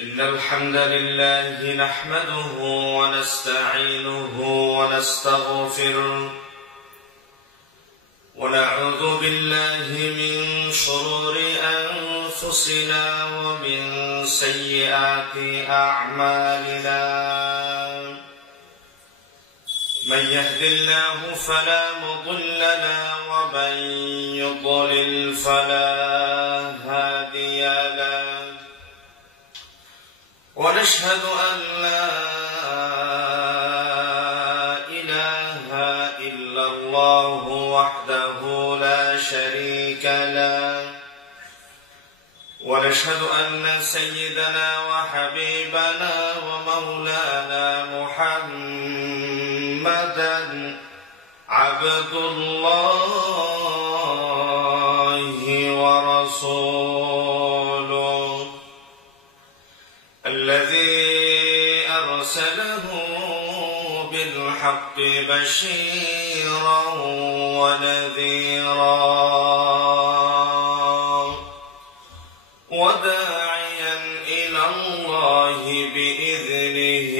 إن الحمد لله نحمده ونستعينه ونستغفره ونعوذ بالله من شرور أنفسنا ومن سيئات أعمالنا. من يهد الله فلا مضل له ومن يضلل فلا هادي له. ونشهد أن لا إله إلا الله وحده لا شريك له. ونشهد أن سيدنا وحبيبنا ومولانا محمدا عبد الله ورسوله الذي أرسله بالحق بشيرا ونذيرا وداعيا إلى الله بإذنه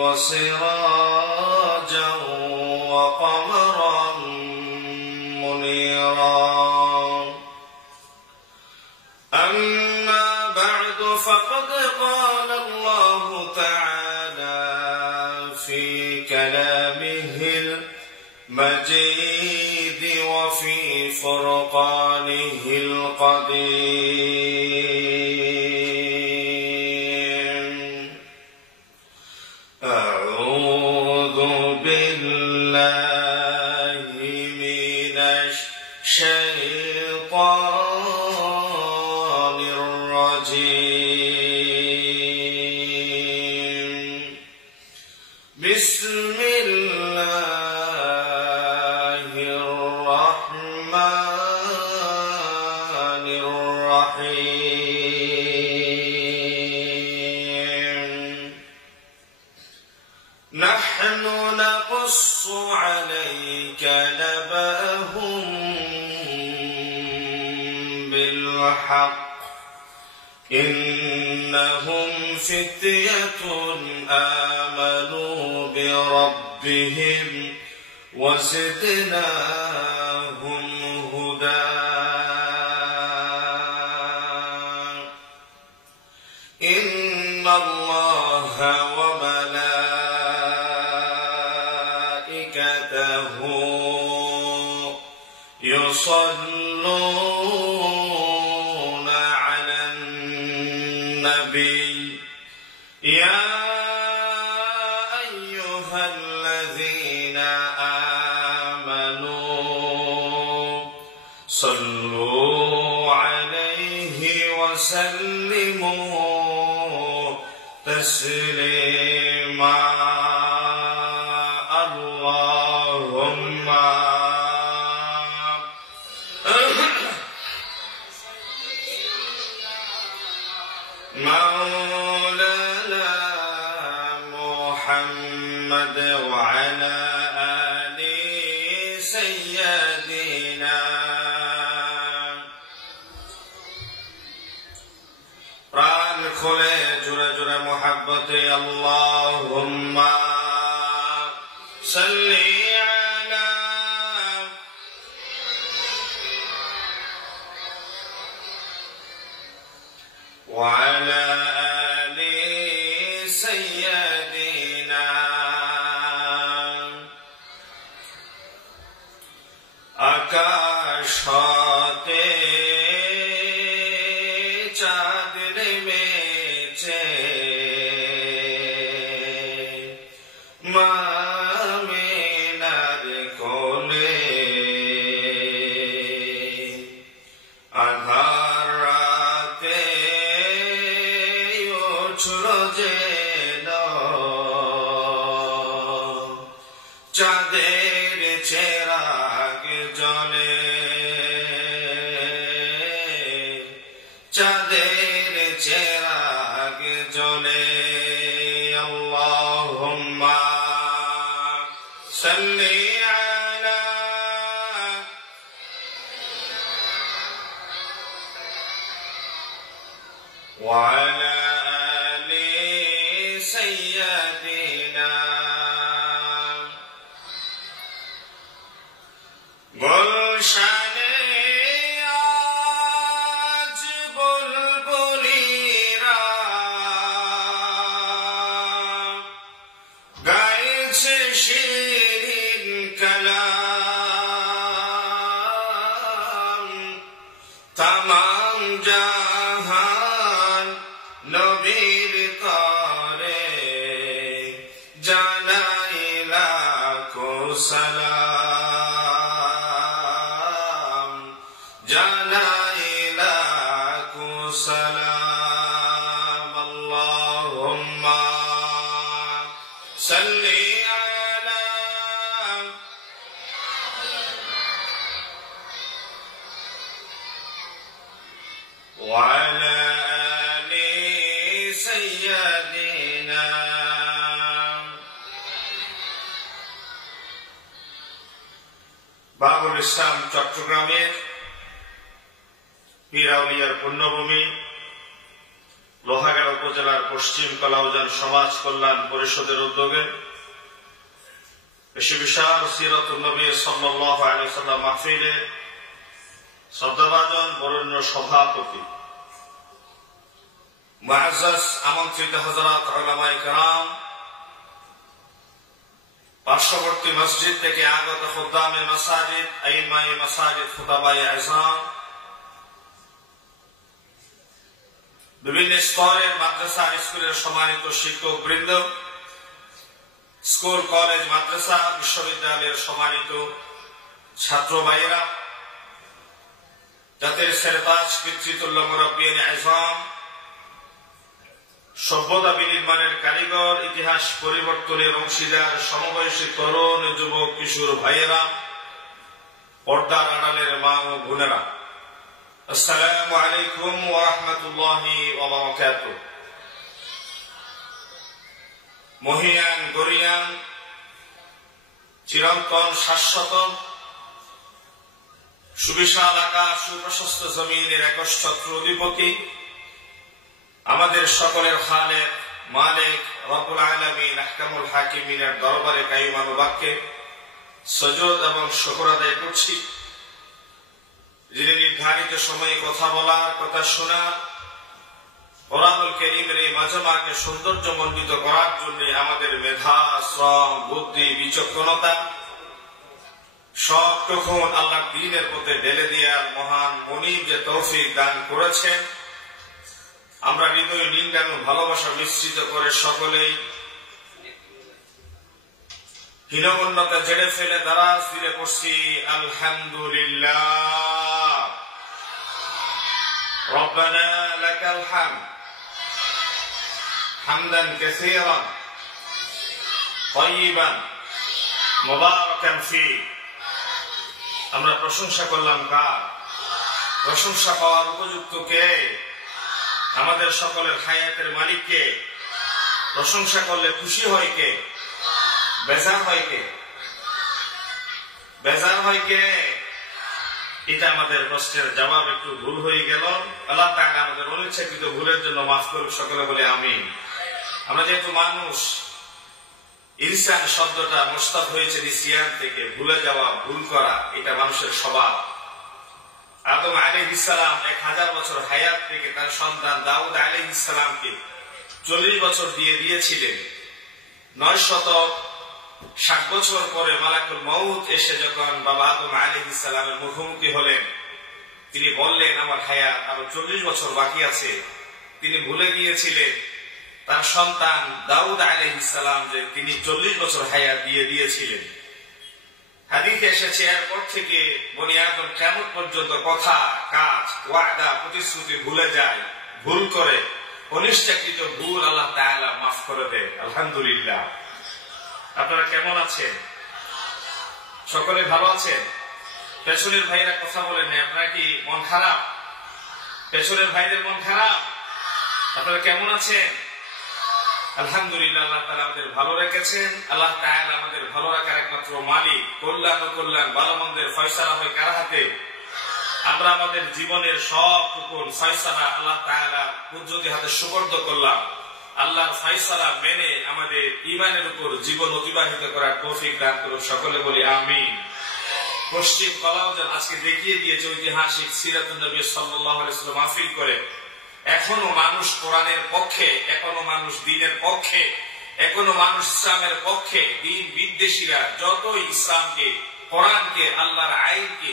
وسراجا وقمرا منيرا. أما بعد فقد قال الله تعالى في كلامه المجيد وفي فرقانه القديم. أعوذ بالله من الشيطان الرجيم. بسم الله الرحمن الرحيم. نحن نقص عليك نبأهم بالحق إنهم فتية آمنوا بربهم وزدناهم هدى. إن الله وملائكته يصلون على النبي يا أيها الذين آمنوا صلوا عليه وسلموا تسليما. اللهم مولانا محمد وعلى آل سيدنا प्राण खोले जुरे जुरे मोहब्बत अल्लाहुम्मा सल्ली अला وعلى آل سيدنا. आकाश होते चाँद नेमेছে মামিনার কোলে আধার রাতে চাঁদের চেরাগ জ্বলে চাঁদের চেরাগ জ্বলে। আল্লাহুম্মা সাল্লি আলা وعلى صل على وعلى آل سيدنا বাবুল ইসলাম চট্টগ্রামের পীর আউলিয়ার পুণ্যভূমি লোহাগাড়া উপজেলার পশ্চিম কলাউজান সমাজ কল্যাণ পরিষদের উদ্যোগে বিশাল সিরাতুন নবী সাল্লাল্লাহু আলাইহি ওয়াসাল্লাম মাহফিলে শ্রদ্ধাভাজন বরেণ্য সভাপতি মুআজ্জাজ আমন্ত্রিত হযরত উলামায়ে কেরাম, পার্শ্ববর্তী মসজিদ থেকে আগত খুদ্দামে মাসাজিদ, আইমায়ে মাসাজিদ, খুতাবায়ে আযম, বিভিন্ন স্তরের মাদ্রাসা স্কুলের সম্মানিত শিক্ষক বৃন্দ, স্কুল কলেজ মাদ্রাসা বিশ্ববিদ্যালয়ের সম্মানিত ছাত্র ভাইয়েরা, জাতির সেরতাজ পিতৃতুল্য মুরব্বিয়ানে আযম, সভ্যতা বিনির্মাণের কারিগর, ইতিহাস পরিবর্তনের অংশীদার সমবয়সী তরুণ যুবক কিশোর ভাইয়েরা, পর্দার আড়ালের মা ও বোনেরা, আসসালামু আলাইকুম ওয়া রাহমাতুল্লাহি ওয়া বারাকাতুহু। মহিয়ান গরিয়ান চিরন্তন শাশ্বত সুবিশাল আকাশ সুপ্রশস্ত জমিনের একচ্ছত্র অধিপতি, আমাদের সকলের খালেক মালিক রব্বুল আলামিন আহকামুল হাকিমিনের দরবারে কায়িমান বাক্যে সুজুদ এবং শুকর আদায় করছি, যিনি নির্ধারিত সময়ে কথা বলার, কথা শোনার, কোরআনুল কারীমের এই মাজমাকে সৌন্দর্যমণ্ডিত করার জন্য আমাদের মেধা, শ্রম, বুদ্ধি, বিচক্ষণতা সবটুকু আল্লাহর দ্বীনের পথে ঢেলে দেওয়ার মহান মনিব যে তৌফিক দান করেছেন, আমরা হৃদয় নিংড়ানো ভালোবাসা মিশ্রিত করে সকলেই হীনমন্যতা জেড়ে ফেলে দারাজ দিলে পড়ছি আলহামদুলিল্লাহ। রব্বানা লাকাল হামদ হামদান কাসীরান তাইয়িবান মুবারাকান ফী। আমরা প্রশংসা করলাম কার? প্রশংসা পাওয়ার উপযুক্ত কে? আমাদের সকলের হায়াতের মালিককে। প্রশংসা করলে খুশি হয় কে? বেজার হয় কে? বেজার হয় কে? এটা আমাদের প্রশ্নের জবাব একটু ভুল হয়ে গেল। আল্লাহ তাআলা আমাদের অনিচ্ছাকৃত ভুলের জন্য মাফ করুক, সকলে বলে আমিন। আমরা যেহেতু মানুষ, ইনসান শব্দটা মুশতাক হয়েছে নিসিয়ান থেকে, ভুলে যাওয়া, ভুল করা, এটা মানুষের স্বভাব। আদম আলাইহিস সালাম 1000 বছর হায়াত থেকে তার সন্তান দাউদ আলাইহিস সালামকে 40 বছর দিয়ে দিয়েছিলেন। 960 বছর পরে মালাকুল মউত এসে যখন বাবা আদম আলাইহিস সালামের মুখোমুখি হলেন, তিনি বললেন আমার হায়াত আরো 40 বছর বাকি আছে। তিনি ভুলে গিয়েছিলেন তার সন্তান দাউদ আলাইহিস সালাম যে তিনি 40 বছর হায়াত দিয়ে দিয়েছিলেন। হাদিসে এসেছে এরপর থেকে বনি আদম কিয়ামত পর্যন্ত কথা, কাজ, ওয়াদা, প্রতিশ্রুতি ভুলে যায়, ভুল করে। অনিচ্ছাকৃত ভুল আল্লাহ তাআলা মাফ করে দেন। আলহামদুলিল্লাহ। আপনারা কেমন আছেন? সকলে ভালো আছেন? পেছনের ভাইরা কথা বলেন, আপনারা কি মন খারাপ? পেছনের ভাইদের মন খারাপ? আপনারা কেমন আছেন? আলহামদুলিল্লাহ, আল্লাহ তাআলা আমাদের ভালো রেখেছেন। আল্লাহ তাআলা আমাদের ভালো রাখার একমাত্র মালিক। কল্যাণ ও কল্যাণ, ভালো মন্দের ফয়সালা হয় কার হাতে? আমরা আমাদের জীবনের সবটুকু ফয়সালা আল্লাহ তাআলার কুদরতি হাতে সুপর্দ করলাম। আল্লাহর ফয়সালা মেনে আমাদের ঈমানের উপর জীবন অতিবাহিত করার তৌফিক দান করুন, সকলে বলি আমিন। পশ্চিম কলাউজান আজকে দেখিয়ে দিয়েছে ঐতিহাসিক সিরাতুন নবী সাল্লাল্লাহু আলাইহি ওয়াসাল্লাম মাহফিল করে। এখনো মানুষ কোরআনের পক্ষে, এখনো মানুষ দ্বীনের পক্ষে, এখনো মানুষ ইসলামের পক্ষে। দ্বীন বিদ্বেষীরা যতই ইসলামকে, কোরআনকে, আল্লাহর আইনকে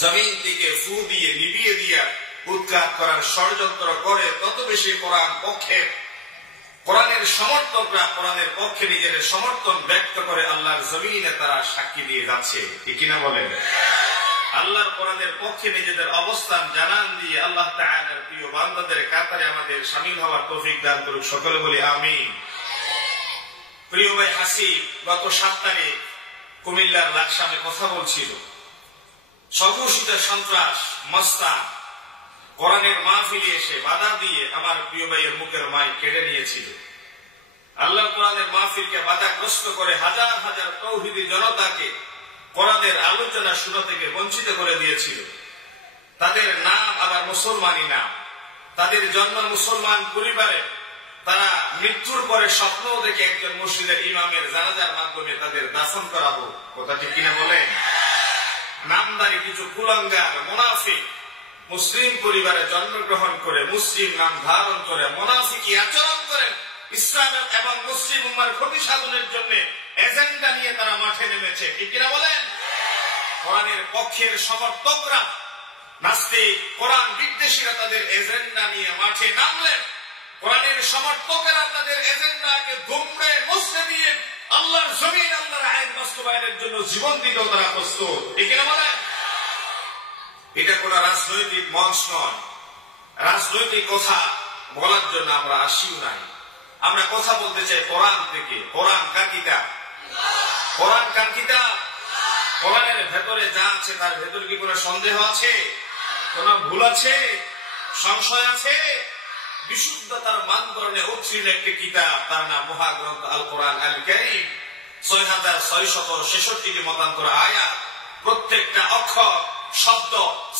জমিন থেকে ফু দিয়ে নিভিয়ে দিয়া উৎখাত করার ষড়যন্ত্র করে, তত বেশি কোরআন পক্ষে, কোরআনের সমর্থকরা কোরআনের পক্ষে নিজের সমর্থন ব্যক্ত করে আল্লাহর জমিনে তারা সাক্ষী দিয়ে যাচ্ছে। ঠিক কিনা বলেন? আল্লাহর কোরআনের পক্ষে নিজেদের অবস্থান জানান দিয়ে আল্লাহ তাআলার প্রিয় বান্দাদের কাতারে আমাদের শামিল হওয়ার তৌফিক দান করুক, সকলে বলি আমিন। প্রিয় ভাই হাসিব গত 7 তারিখ কুমিল্লার লাকসামে কথা বলছিল। স্বঘোষিত সন্ত্রাস মস্তান কোরআনের মাহফিলে এসে বাধা দিয়ে আমার প্রিয় ভাইয়ের মুখের মাইক কেড়ে নিয়েছিল। আল্লাহ কোরআনের মাহফিলকে বাধাগ্রস্ত করে হাজার হাজার তৌহিদি জনতাকে কোরআনের আলোচনা শোনা থেকে বঞ্চিত করে দিয়েছিল। তাদের নাম আবার মুসলমানই নাম, তাদের জন্ম মুসলমান পরিবারে, তারা মৃত্যুর পরে স্বপ্ন দেখে একজন মসজিদের ইমামের জানাজার মাধ্যমে তাদের দাফন করা হোক। কথা ঠিক কিনা বলেন? নামদারি কিছু কুলাঙ্গার মুনাফিক মুসলিম পরিবারে জন্মগ্রহণ করে মুসলিম নাম ধারণ করে মুনাফিকি আচরণ করেন ইসলাম এবং মুসলিম উম্মার ক্ষতি সাধনের জন্য এজেন্ডা নিয়ে তারা মাঠে নেমেছে। ঠিক কিনা বলেন? কোরআনের পক্ষের সমর্থকরা নাস্তিক কোরআন বিদ্বেষীরা তাদের এজেন্ডা নিয়ে মাঠে নামলেন। কোরআনের সমর্থকেরা তাদের এজেন্ডাকে দুমড়ে মুছড়ে দিয়ে আল্লাহর জমিন আল্লাহর আইন বাস্তবায়নের জন্য জীবন দিতেও তারা প্রস্তুত। ঠিক কিনা বলেন? এটা কোন রাজনৈতিক মঞ্চ নয়। রাজনৈতিক কথা বলার জন্য আমরা আসিও নাই। আমরা কথা বলতে চাই কোরআন থেকে। কোরআন কার কিতাব? কোরআন কার কিতাব? কোরআনের ভেতরে যা আছে তার ভেতরে কি কোনো সন্দেহ আছে? কোন ভুল আছে? সংশয় আছে? বিশুদ্ধতার মানদণ্ডে উচ্ছৃঙ্খল একটি কিতাব, তার নাম মহাগ্রন্থ আল কোরআন আল কারীম। 6666টি মতান্তর আয়াত, প্রত্যেকটা অক্ষর শব্দ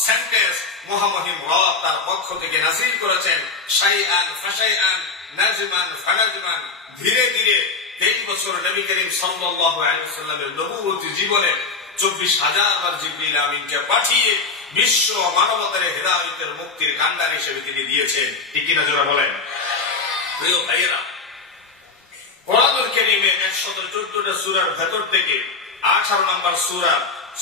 সেন্টেন্স মহামহিম রব তার পক্ষ থেকে নাযিল করেছেন। শাইআন ফাশাইআন নাজমান ফানাজমান, ধীরে ধীরে 23 বছর নবী করিম সাল্লাল্লাহু আলাইহি ওয়াসাল্লামের নবুয়তি জীবনে 24,000 বার জিবরিল আমিনকে পাঠিয়ে বিশ্ব মানবতার হেদায়েতের মুক্তির কান্ডার হিসেবে তিনি দিয়েছেন। ঠিক কিনা জোরে বলেন? প্রিয় ভাইয়েরা, কোরআনুল কারীমের 114টা সূরার ভেতর থেকে 18 নম্বর সূরা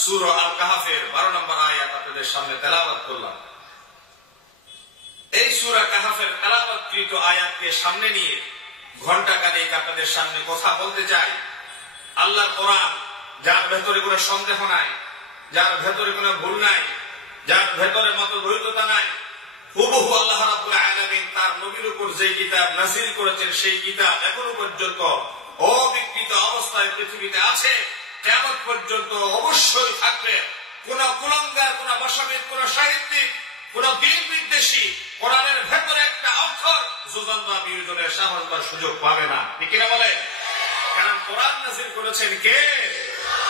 সূরা আল কাহাফের 12 নম্বর আয়াত আপনাদের সামনে তেলাওয়াত করলাম। এই সূরা কাহাফের তেলাওয়াতকৃত আয়াতকে সামনে নিয়ে ঘণ্টাখানেক আপনাদের সামনে কথা বলতে চাই। আল্লাহর কোরআন, যার ভেতরে কোনো সন্দেহ নাই, যার ভেতরে কোনো ভুল নাই, যার ভেতরে মতদ্বৈততা নাই, হুবহু আল্লাহ রাব্বুল আলামিন তার নবীর উপর যে কিতাব নাযিল করেছেন সেই কিতাব এখনো পর্যন্ত অবিকৃত অবস্থায় পৃথিবীতে আছে, কিয়ামত পর্যন্ত অবশ্যই থাকবে। কোন কুলাঙ্গার, কোন ভাষাবিদ, কোন সাহিত্যিক, কোন দিন বিদ্বেষী কোরআনের ভেতরে একটা অক্ষর যোজন বা বিয়োজনের সাহস বা সুযোগ পাবে না। ঠিক কিনা বলেন? কারণ কোরআন নাযিল করেছেন কে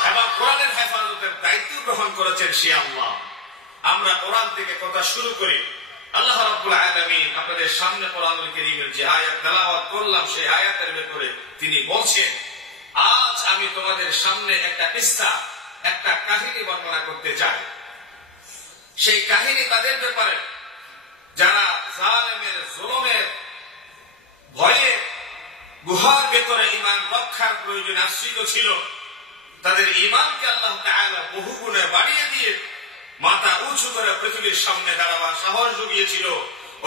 এবং কোরআনের হেফাজতের দায়িত্ব গ্রহণ করেছেন সে আল্লাহ। আমরা কোরআন থেকে কথা শুরু করি। আল্লাহ রাব্বুল আলামিন আপনাদের সামনে কোরআনুল কারীমের যে আয়াত তেলাওয়াত করলাম সেই আয়াতের ভেতরে তিনি বলছেন, আজ আমি তোমাদের সামনে একটা কিসসা, একটা কাহিনী বর্ণনা করতে চাই। সেই কাহিনী তাদের ব্যাপারে যারা জালেমের জুলুমের ভয়ে গুহার ভেতরে ঈমান রক্ষার প্রয়োজনে আশ্রিত ছিল। তাদের ঈমানকে আল্লাহ তাআলা বহু গুণে বাড়িয়ে দিয়ে মাথা উঁচু করে পৃথিবীর সামনে দাঁড়াবার সাহস জুগিয়েছিল।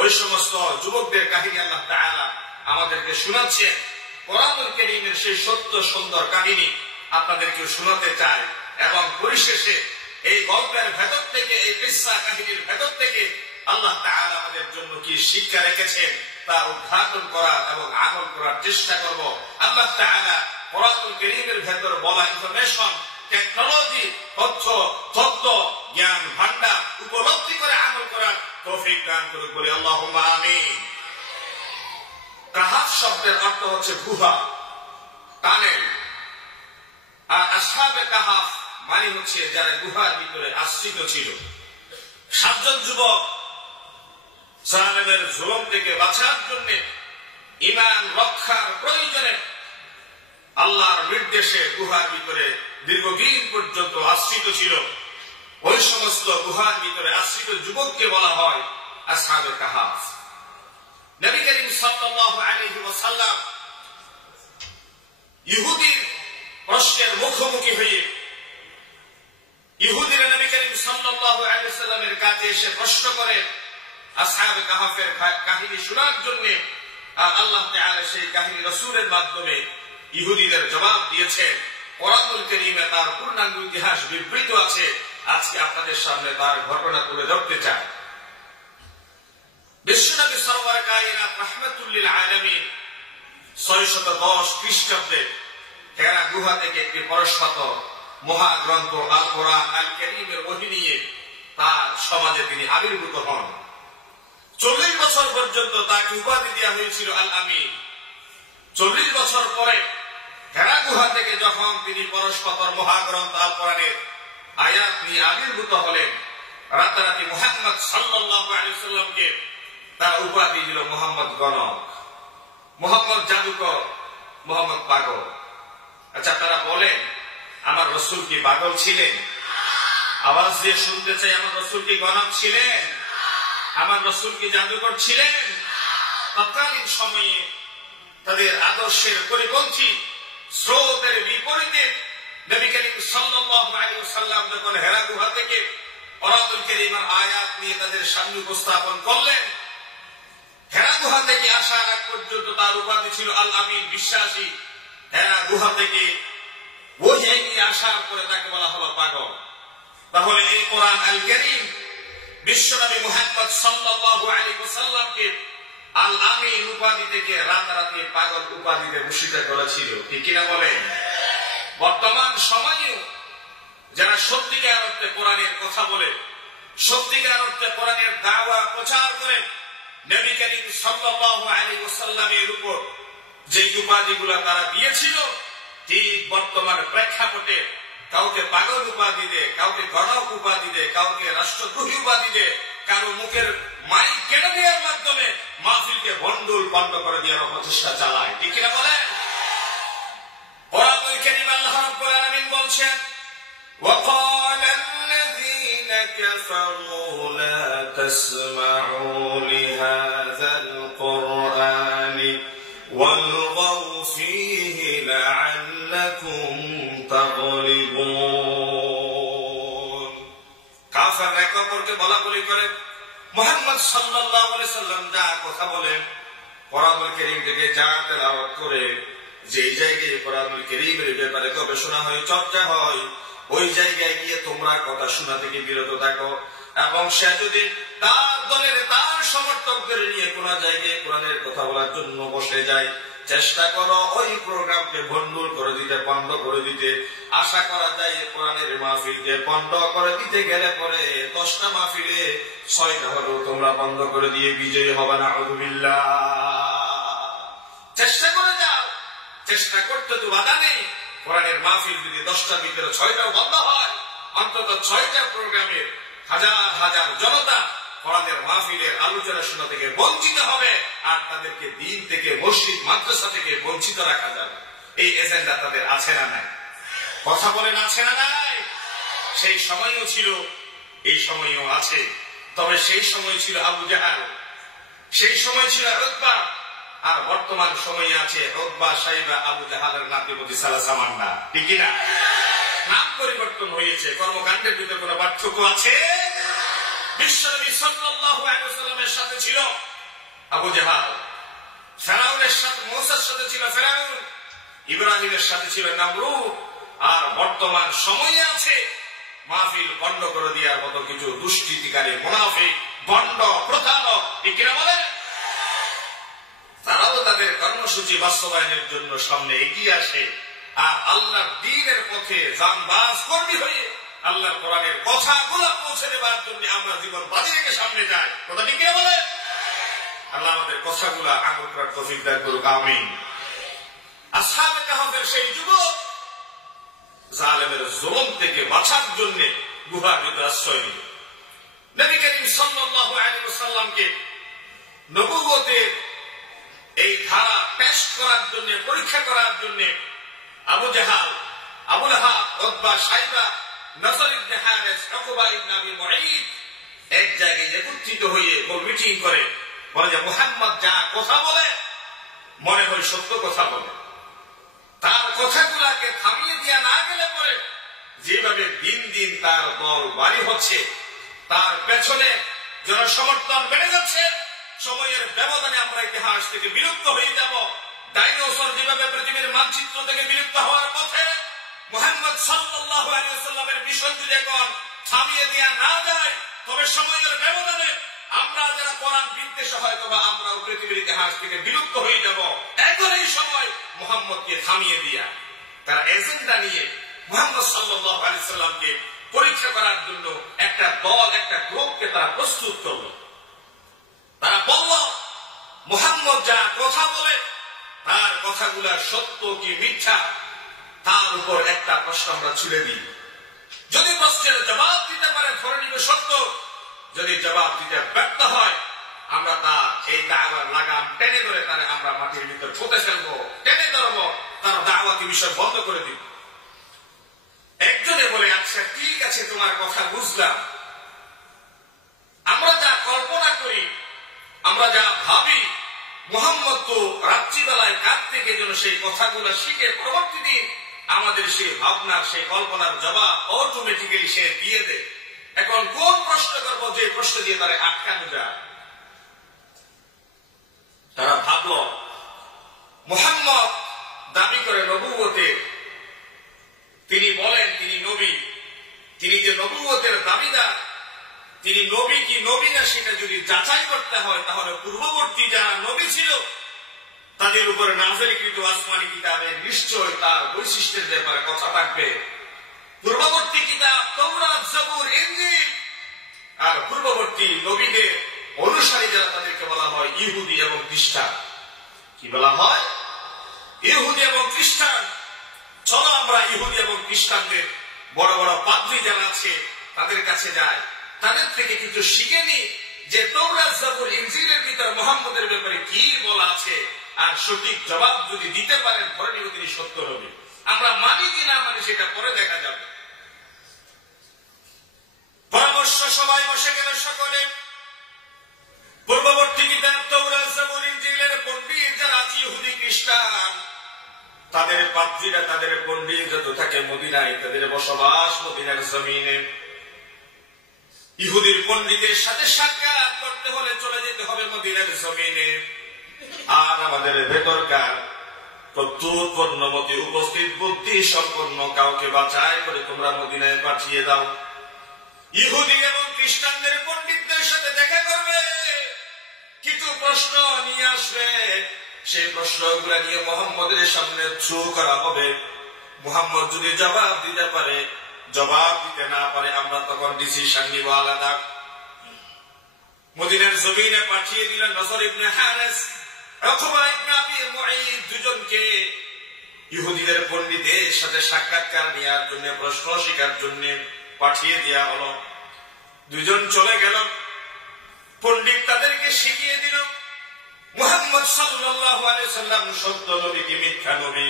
ওই সমস্ত যুবকদের কাহিনী আল্লাহ তাআলা আমাদেরকে শোনাচ্ছেন। কোরআনুল কারীমের সেই সত্য সুন্দর কাহিনী আপনাদেরকে শোনাতে চাই এবং পরিশেষে এই গল্পের ভেতর থেকে, এই কিসসা কাহিনীর ভেতর থেকে আল্লাহ তাআলা আমাদের জন্য কি শিক্ষা রেখেছেন তা উদ্ঘাটন করার এবং আমল করার চেষ্টা করব। আল্লাহ তাআলা কোরআনুল কারীমের ভেতর বলা ইনফরমেশন, টেকনোলজি, তথ্য, তত্ত্ব, জ্ঞান ভান্ডার উপলব্ধি করে আমল করার তৌফিক দান করুক বলে আল্লাহুম্মা আমিন। কাহাফ শব্দের অর্থ হচ্ছে গুহা, টানেল। আর আসহাবে কাহাফ মানে হচ্ছে যারা গুহার ভিতরে আশ্রিত ছিল। 7 জন যুবক জালেমের জুলুম থেকে বাঁচার জন্য ঈমান রক্ষার প্রয়োজনে আল্লাহর নির্দেশে গুহার ভিতরে দীর্ঘদিন পর্যন্ত আশ্রিত ছিল। ওই সমস্ত গুহার ভিতরে আশ্রিত যুবককে বলা হয় আসহাবে কাহাফ। নবী করিম সাল্লাল্লাহু আলাইহি ওয়াসাল্লাম ইহুদির প্রশ্নের মুখোমুখি হয়ে ইহুদিরা নবী করিম সাল্লাল্লাহু আলাইহি ওয়াসাল্লামের কাছে এসে প্রশ্ন করে আসহাবে কাহাফের কাহিনী শোনার জন্য। আল্লাহ তাআলা সেই কাহিনী রাসূলের মাধ্যমে ইহুদিদের জবাব দিয়েছেন। কোরআনুল কারীমে তার পূর্ণাঙ্গ ইতিহাস বিবৃত আছে। আজকে আপনাদের সামনে তার ঘটনা তুলে ধরতে চাই। বিশ্বনবী সরওয়ার কায়নাত রাহমাতুল লিল আলামিন 610 খ্রিস্টাব্দে হেরা গুহা থেকে একটি পরশপাথর মহাগ্রন্থ আল কোরআন আল কারীমের ওহী নিয়ে তার সমাজে তিনি আবির্ভূত হন। 40 বছর পর্যন্ত তাকে উপাধি দেওয়া হয়েছিল আল আমিন। 40 বছর পরে হেরা গুহা থেকে যখন তিনি পরশপাথর মহাগ্রন্থ আল কোরআনের আয়াত নিয়ে আবির্ভূত হলেন, রাতারাতি মুহাম্মদ সাল্লাল্লাহু আলাইহি ওয়াসাল্লামকে তার উপাধি দিল মোহাম্মদ গণক, মোহাম্মদ জাদুকর, মোহাম্মদ পাগল। আচ্ছা, তারা বলেন আমার রাসূল কি পাগল ছিলেন? আওয়াজ দিয়ে শুনতে চাই, আমার রাসূল কি গণক ছিলেন? আমার রাসূল কি জাদুকর ছিলেন? তৎকালীন সময়ে তাদের আদর্শের পরিপন্থী স্রোতের বিপরীতে নবী করিম সাল্লাল্লাহু আলাইহি ওয়াসাল্লাম যখন হেরা গুহা থেকে কোরআনুল কারীমের আয়াত নিয়ে তাদের সামনে উপস্থাপন করলেন, হেরা গুহা থেকে আসার আগ পর্যন্ত তার উপাধি ছিল আল আমিন, বিশ্বাসী। হেরা গুহা থেকে ওহী নিয়ে আসার পরে তাকে বলা হলো পাগল। তাহলে এই কোরআন আল কারীম বিশ্বনবী মুহাম্মদ সাল্লাল্লাহু আলাইহি ওয়াসাল্লামকে আল আমিন উপাধি থেকে রাতারাতি পাগল উপাধিতে ভূষিত করেছিল, ঠিক কিনা বলেন? বর্তমান সমাজেও যারা সত্যিকার অর্থে কোরআনের কথা বলে, সত্যিকার অর্থে কোরআনের দাওয়া প্রচার করে, নবী করিম সাল্লাল্লাহু আলাইহি ওয়াসাল্লামের উপর যে উপাধিগুলো তারা দিয়েছিল, ঠিক বর্তমান প্রেক্ষাপটে কাউকে পাগল উপাধি দে, কাউকে গণক উপাধি দে, কাউকে রাষ্ট্রদ্রোহী উপাধি দে, কারো মুখের মাইক কেড়ে দেওয়ার মাধ্যমে মাহফিলকে ভণ্ডুল পণ্ড করে দেওয়ার প্রচেষ্টা চালায়, ঠিক কিনা বলেন? কোরআনুল কারীম আল্লাহ রাব্বুল আলামিন বলছেন, وقال الذين كفروا لا تسمعوا لهذا القرآن والغوا فيه لعلكم تغلبون। কাফেররা একে অপরকে বলাবলি করে মুহাম্মদ সাল্লাল্লাহু আলাইহি ওয়াসাল্লাম যা কথা বলেন, কোরআনুল কারীম থেকে যা তেলাওয়াত করে, যেই জায়গায় কোরআনুল কারীমের ব্যাপারে গবেষণা হয়, চর্চা হয়, ওই জায়গায় গিয়ে তোমরা কথা শোনা থেকে বিরত থাকো। এবং সে যদি তার দলের তার সমর্থকদের নিয়ে কোন জায়গায় কোরআনের কথা বলার জন্য বসে যায়, চেষ্টা করো ওই প্রোগ্রামকে ভণ্ডুল করে দিতে, বন্ধ করে দিতে। আশা করা যায় কোরআনের মাহফিলকে বন্ধ করে দিতে গেলে পরে 10টা মাহফিলে 6টা হলেও তোমরা বন্ধ করে দিয়ে বিজয়ী হবে না। আউযুবিল্লাহ। চেষ্টা করে যাও, চেষ্টা করতে তো বাধা নেই। কোরআনের মাহফিল যদি 10টার ভিতরে 6টাও বন্ধ হয়, অন্তত 6টা প্রোগ্রামের হাজার হাজার জনতা কোরআনের মাহফিলের আলোচনা শোনা থেকে বঞ্চিত হবে, আর তাদেরকে দিন থেকে, মসজিদ মাদ্রাসা থেকে বঞ্চিত রাখা যাবে। এই এজেন্ডা তাদের আছে না নাই? কথা বলেন, আছে না নাই? সেই সময়ও ছিল, এই সময়ও আছে। তবে সেই সময় ছিল আবু জাহাল, সেই সময় ছিল উতবা, আর বর্তমান সময়ে আছে উতবা, সাইবা, আবু জাহালের নাতিপতি সালাসামান্ডা, ঠিক কিনা? নাম পরিবর্তন হয়েছে, কর্মকাণ্ডের ভিতরে কোনো পার্থক্য আছে? বিশ্বনবী সাল্লাল্লাহু আলাইহি ওয়াসাল্লামের সাথে ছিল আবু জাহাল, ফেরাউনের সাথে, মূসার সাথে ছিল ফেরাউন, ইব্রাহিমের সাথে ছিল নমরুদ। আর বর্তমান সময়ে আছে মাহফিল বন্ধ করে দেওয়ার মতো কিছু দুষ্কৃতিকারী, মুনাফিক, ভণ্ড, প্রতারক, ঠিক কিনা বলেন? তারাও তাদের কর্মসূচি বাস্তবায়নের জন্য সামনে এগিয়ে আসে, আর আল্লাহর দ্বীনের পথে জানবাজ কর্মী হয়ে আল্লাহর কোরআনের কথাগুলো পৌঁছে দেবার জন্য আমরা জীবন বাজি রেখে সামনে যাই। কথা ঠিক কিনা বলেন? আল্লাহ আমাদের কথাগুলো আমল করার তৌফিক দান করুক, আমিন। আসহাবে কাহফের সেই যুবক জালেমের জুলুম থেকে বাঁচার জন্য গুহার ভিতরে আশ্রয় নিল। নবী করিম সাল্লাল্লাহু আলাইহি ওয়াসাল্লামকে নবুয়তের এই ধারা টেস্ট করার জন্য, পরীক্ষা করার জন্য আবু জাহাল, আবু লাহাব, উতবা, সাইবা, নজর ইবনে হারিস, উকবা ইবনে আবি মুঈত এক জায়গায় একত্রিত হয়ে গোল মিটিং করে বলে যে মুহাম্মদ যা কথা বলে মনে হয় সত্য কথা বলে। তার কথাগুলাকে থামিয়ে দেওয়া না গেলে পরে যেভাবে দিন দিন তার দল বাড়ি হচ্ছে, তার পেছনে জনসমর্থন বেড়ে যাচ্ছে, সময়ের ব্যবধানে আমরা ইতিহাস থেকে বিলুপ্ত হয়ে যাব। ডাইনোসর যেভাবে পৃথিবীর মানচিত্র থেকে বিলুপ্ত হওয়ার পথে, মুহাম্মদ সাল্লাল্লাহু আলাইহি ওয়াসাল্লামের মিশন যদি এখন থামিয়ে দেওয়া না যায়, তবে সময়ের ব্যবধানে আমরা যারা কোরআন বিদ্বেষী হয়তো বা আমরাও পৃথিবীর ইতিহাস থেকে বিলুপ্ত হয়ে যাব। এখন এই সময় মুহাম্মদকে থামিয়ে দিয়া তারা এজেন্ডা নিয়ে মুহাম্মদ সাল্লাল্লাহু আলাইহি সাল্লামকে পরীক্ষা করার জন্য একটা দল, একটা গ্রুপকে তারা প্রস্তুত করল। তারা বলল, মুহাম্মদ যা কথা বলে তার কথাগুলা সত্য কি মিথ্যা, তার উপর একটা প্রশ্ন আমরা ছুড়ে দিই। যদি প্রশ্নের জবাব দিতে পারে ধরে নিবে সত্য, যদি জবাব দিতে ব্যর্থ হয় আমরা তা এই দাওয়ার লাগাম টেনে ধরে তারা আমরা মাটির ভিতর পুঁতে ফেলবো, টেনে ধরবো, তার দাওয়াতি বিষয় বন্ধ করে দিব। একজনে বলে, আচ্ছা ঠিক আছে, তোমার কথা বুঝলাম। আমরা যা কল্পনা করি, আমরা যা ভাবি, মুহাম্মদ তো রাত্রিবেলায় কাছ থেকে যেন সেই কথাগুলো শিখে পরবর্তী দিন আমাদের সেই ভাবনার, সেই কল্পনার জবাব অটোমেটিক্যালি সে দিয়ে দেয়। এখন কোন প্রশ্ন করবো যে প্রশ্ন দিয়ে তারা আটকানো যায়? তারা ভাবল, মুহাম্মদ দাবি করে নবুয়তে, তিনি বলেন তিনি নবী, তিনি যে নবুয়তের দাবিদার, তিনি নবী কি নবী না সেটা যদি যাচাই করতে হয় তাহলে পূর্ববর্তী যারা নবী ছিল তাদের উপরে নাযিলকৃত আসমানী কিতাবে নিশ্চয় তার বৈশিষ্ট্যের ব্যাপারে কথা থাকবে। পূর্ববর্তী কিতাব তাওরাত, জবুর, ইনজিল, আর পূর্ববর্তী নবীদের অনুসারী যারা তাদেরকে বলা হয় ইহুদি এবং খ্রিস্টান। কি বলা হয়? ইহুদি এবং খ্রিস্টান। চলো আমরা ইহুদি এবং খ্রিস্টানদের বড় বড় পাদ্রী যারা আছে তাদের কাছে যাই, তাদের থেকে কিছু শিখে নি যে তাওরাত, জবুর, ইনজিলের ভিতর মুহাম্মদের ব্যাপারে কি বলা আছে, আর সঠিক জবাব যদি দিতে পারেন ধরে নিব তিনি সত্য নবী। আমরা মানি কি না মানি সেটা পরে দেখা যাবে। পরামর্শ সবাই বসে গেল সকলে। পূর্ববর্তী কিতাব তাওরাত, জবুর, ইনজিলের পণ্ডিত যারা আছে ইহুদি খ্রিস্টান, তাদের পাদ্রীরা, তাদের পণ্ডিত যত থাকে মদিনায়, তাদের বসবাস মদিনার জমিনে। ইহুদির পণ্ডিতের সাথে সাক্ষাৎ করতে হলে চলে যেতে হবে মদিনার জমিনে। আর আমাদের ভেতরকার প্রত্যুৎপন্নমতি উপস্থিত বুদ্ধি সম্পন্ন কাউকে বাছাই করে তোমরা মদিনায় পাঠিয়ে দাও। ইহুদি এবং খ্রিস্টানদের পণ্ডিতদের সাথে দেখা করবে, কিছু প্রশ্ন নিয়ে আসবে, সেই প্রশ্নগুলো নিয়ে মুহাম্মদের সামনে থ্রো করা হবে। মুহাম্মদ যদি জবাব দিতে পারে, জবাব দিতে না পারে আমরা তখন ডিসিশন নিব আলাদা। মদিনার জমিনে পাঠিয়ে দিলেন নসর ইবনে হারিস, উকবা ইবনে আবি মুঈদ দুজনকে ইহুদিদের পণ্ডিতের সাথে সাক্ষাৎকার নেওয়ার জন্য, প্রশ্ন শিখার জন্য পাঠিয়ে দেওয়া হলো। দুজন চলে গেল, পণ্ডিত তাদেরকে শিখিয়ে দিল মুহাম্মদ সাল্লাল্লাহু আলাইহি সাল্লাম সত্য নবী কি মিথ্যা নবী,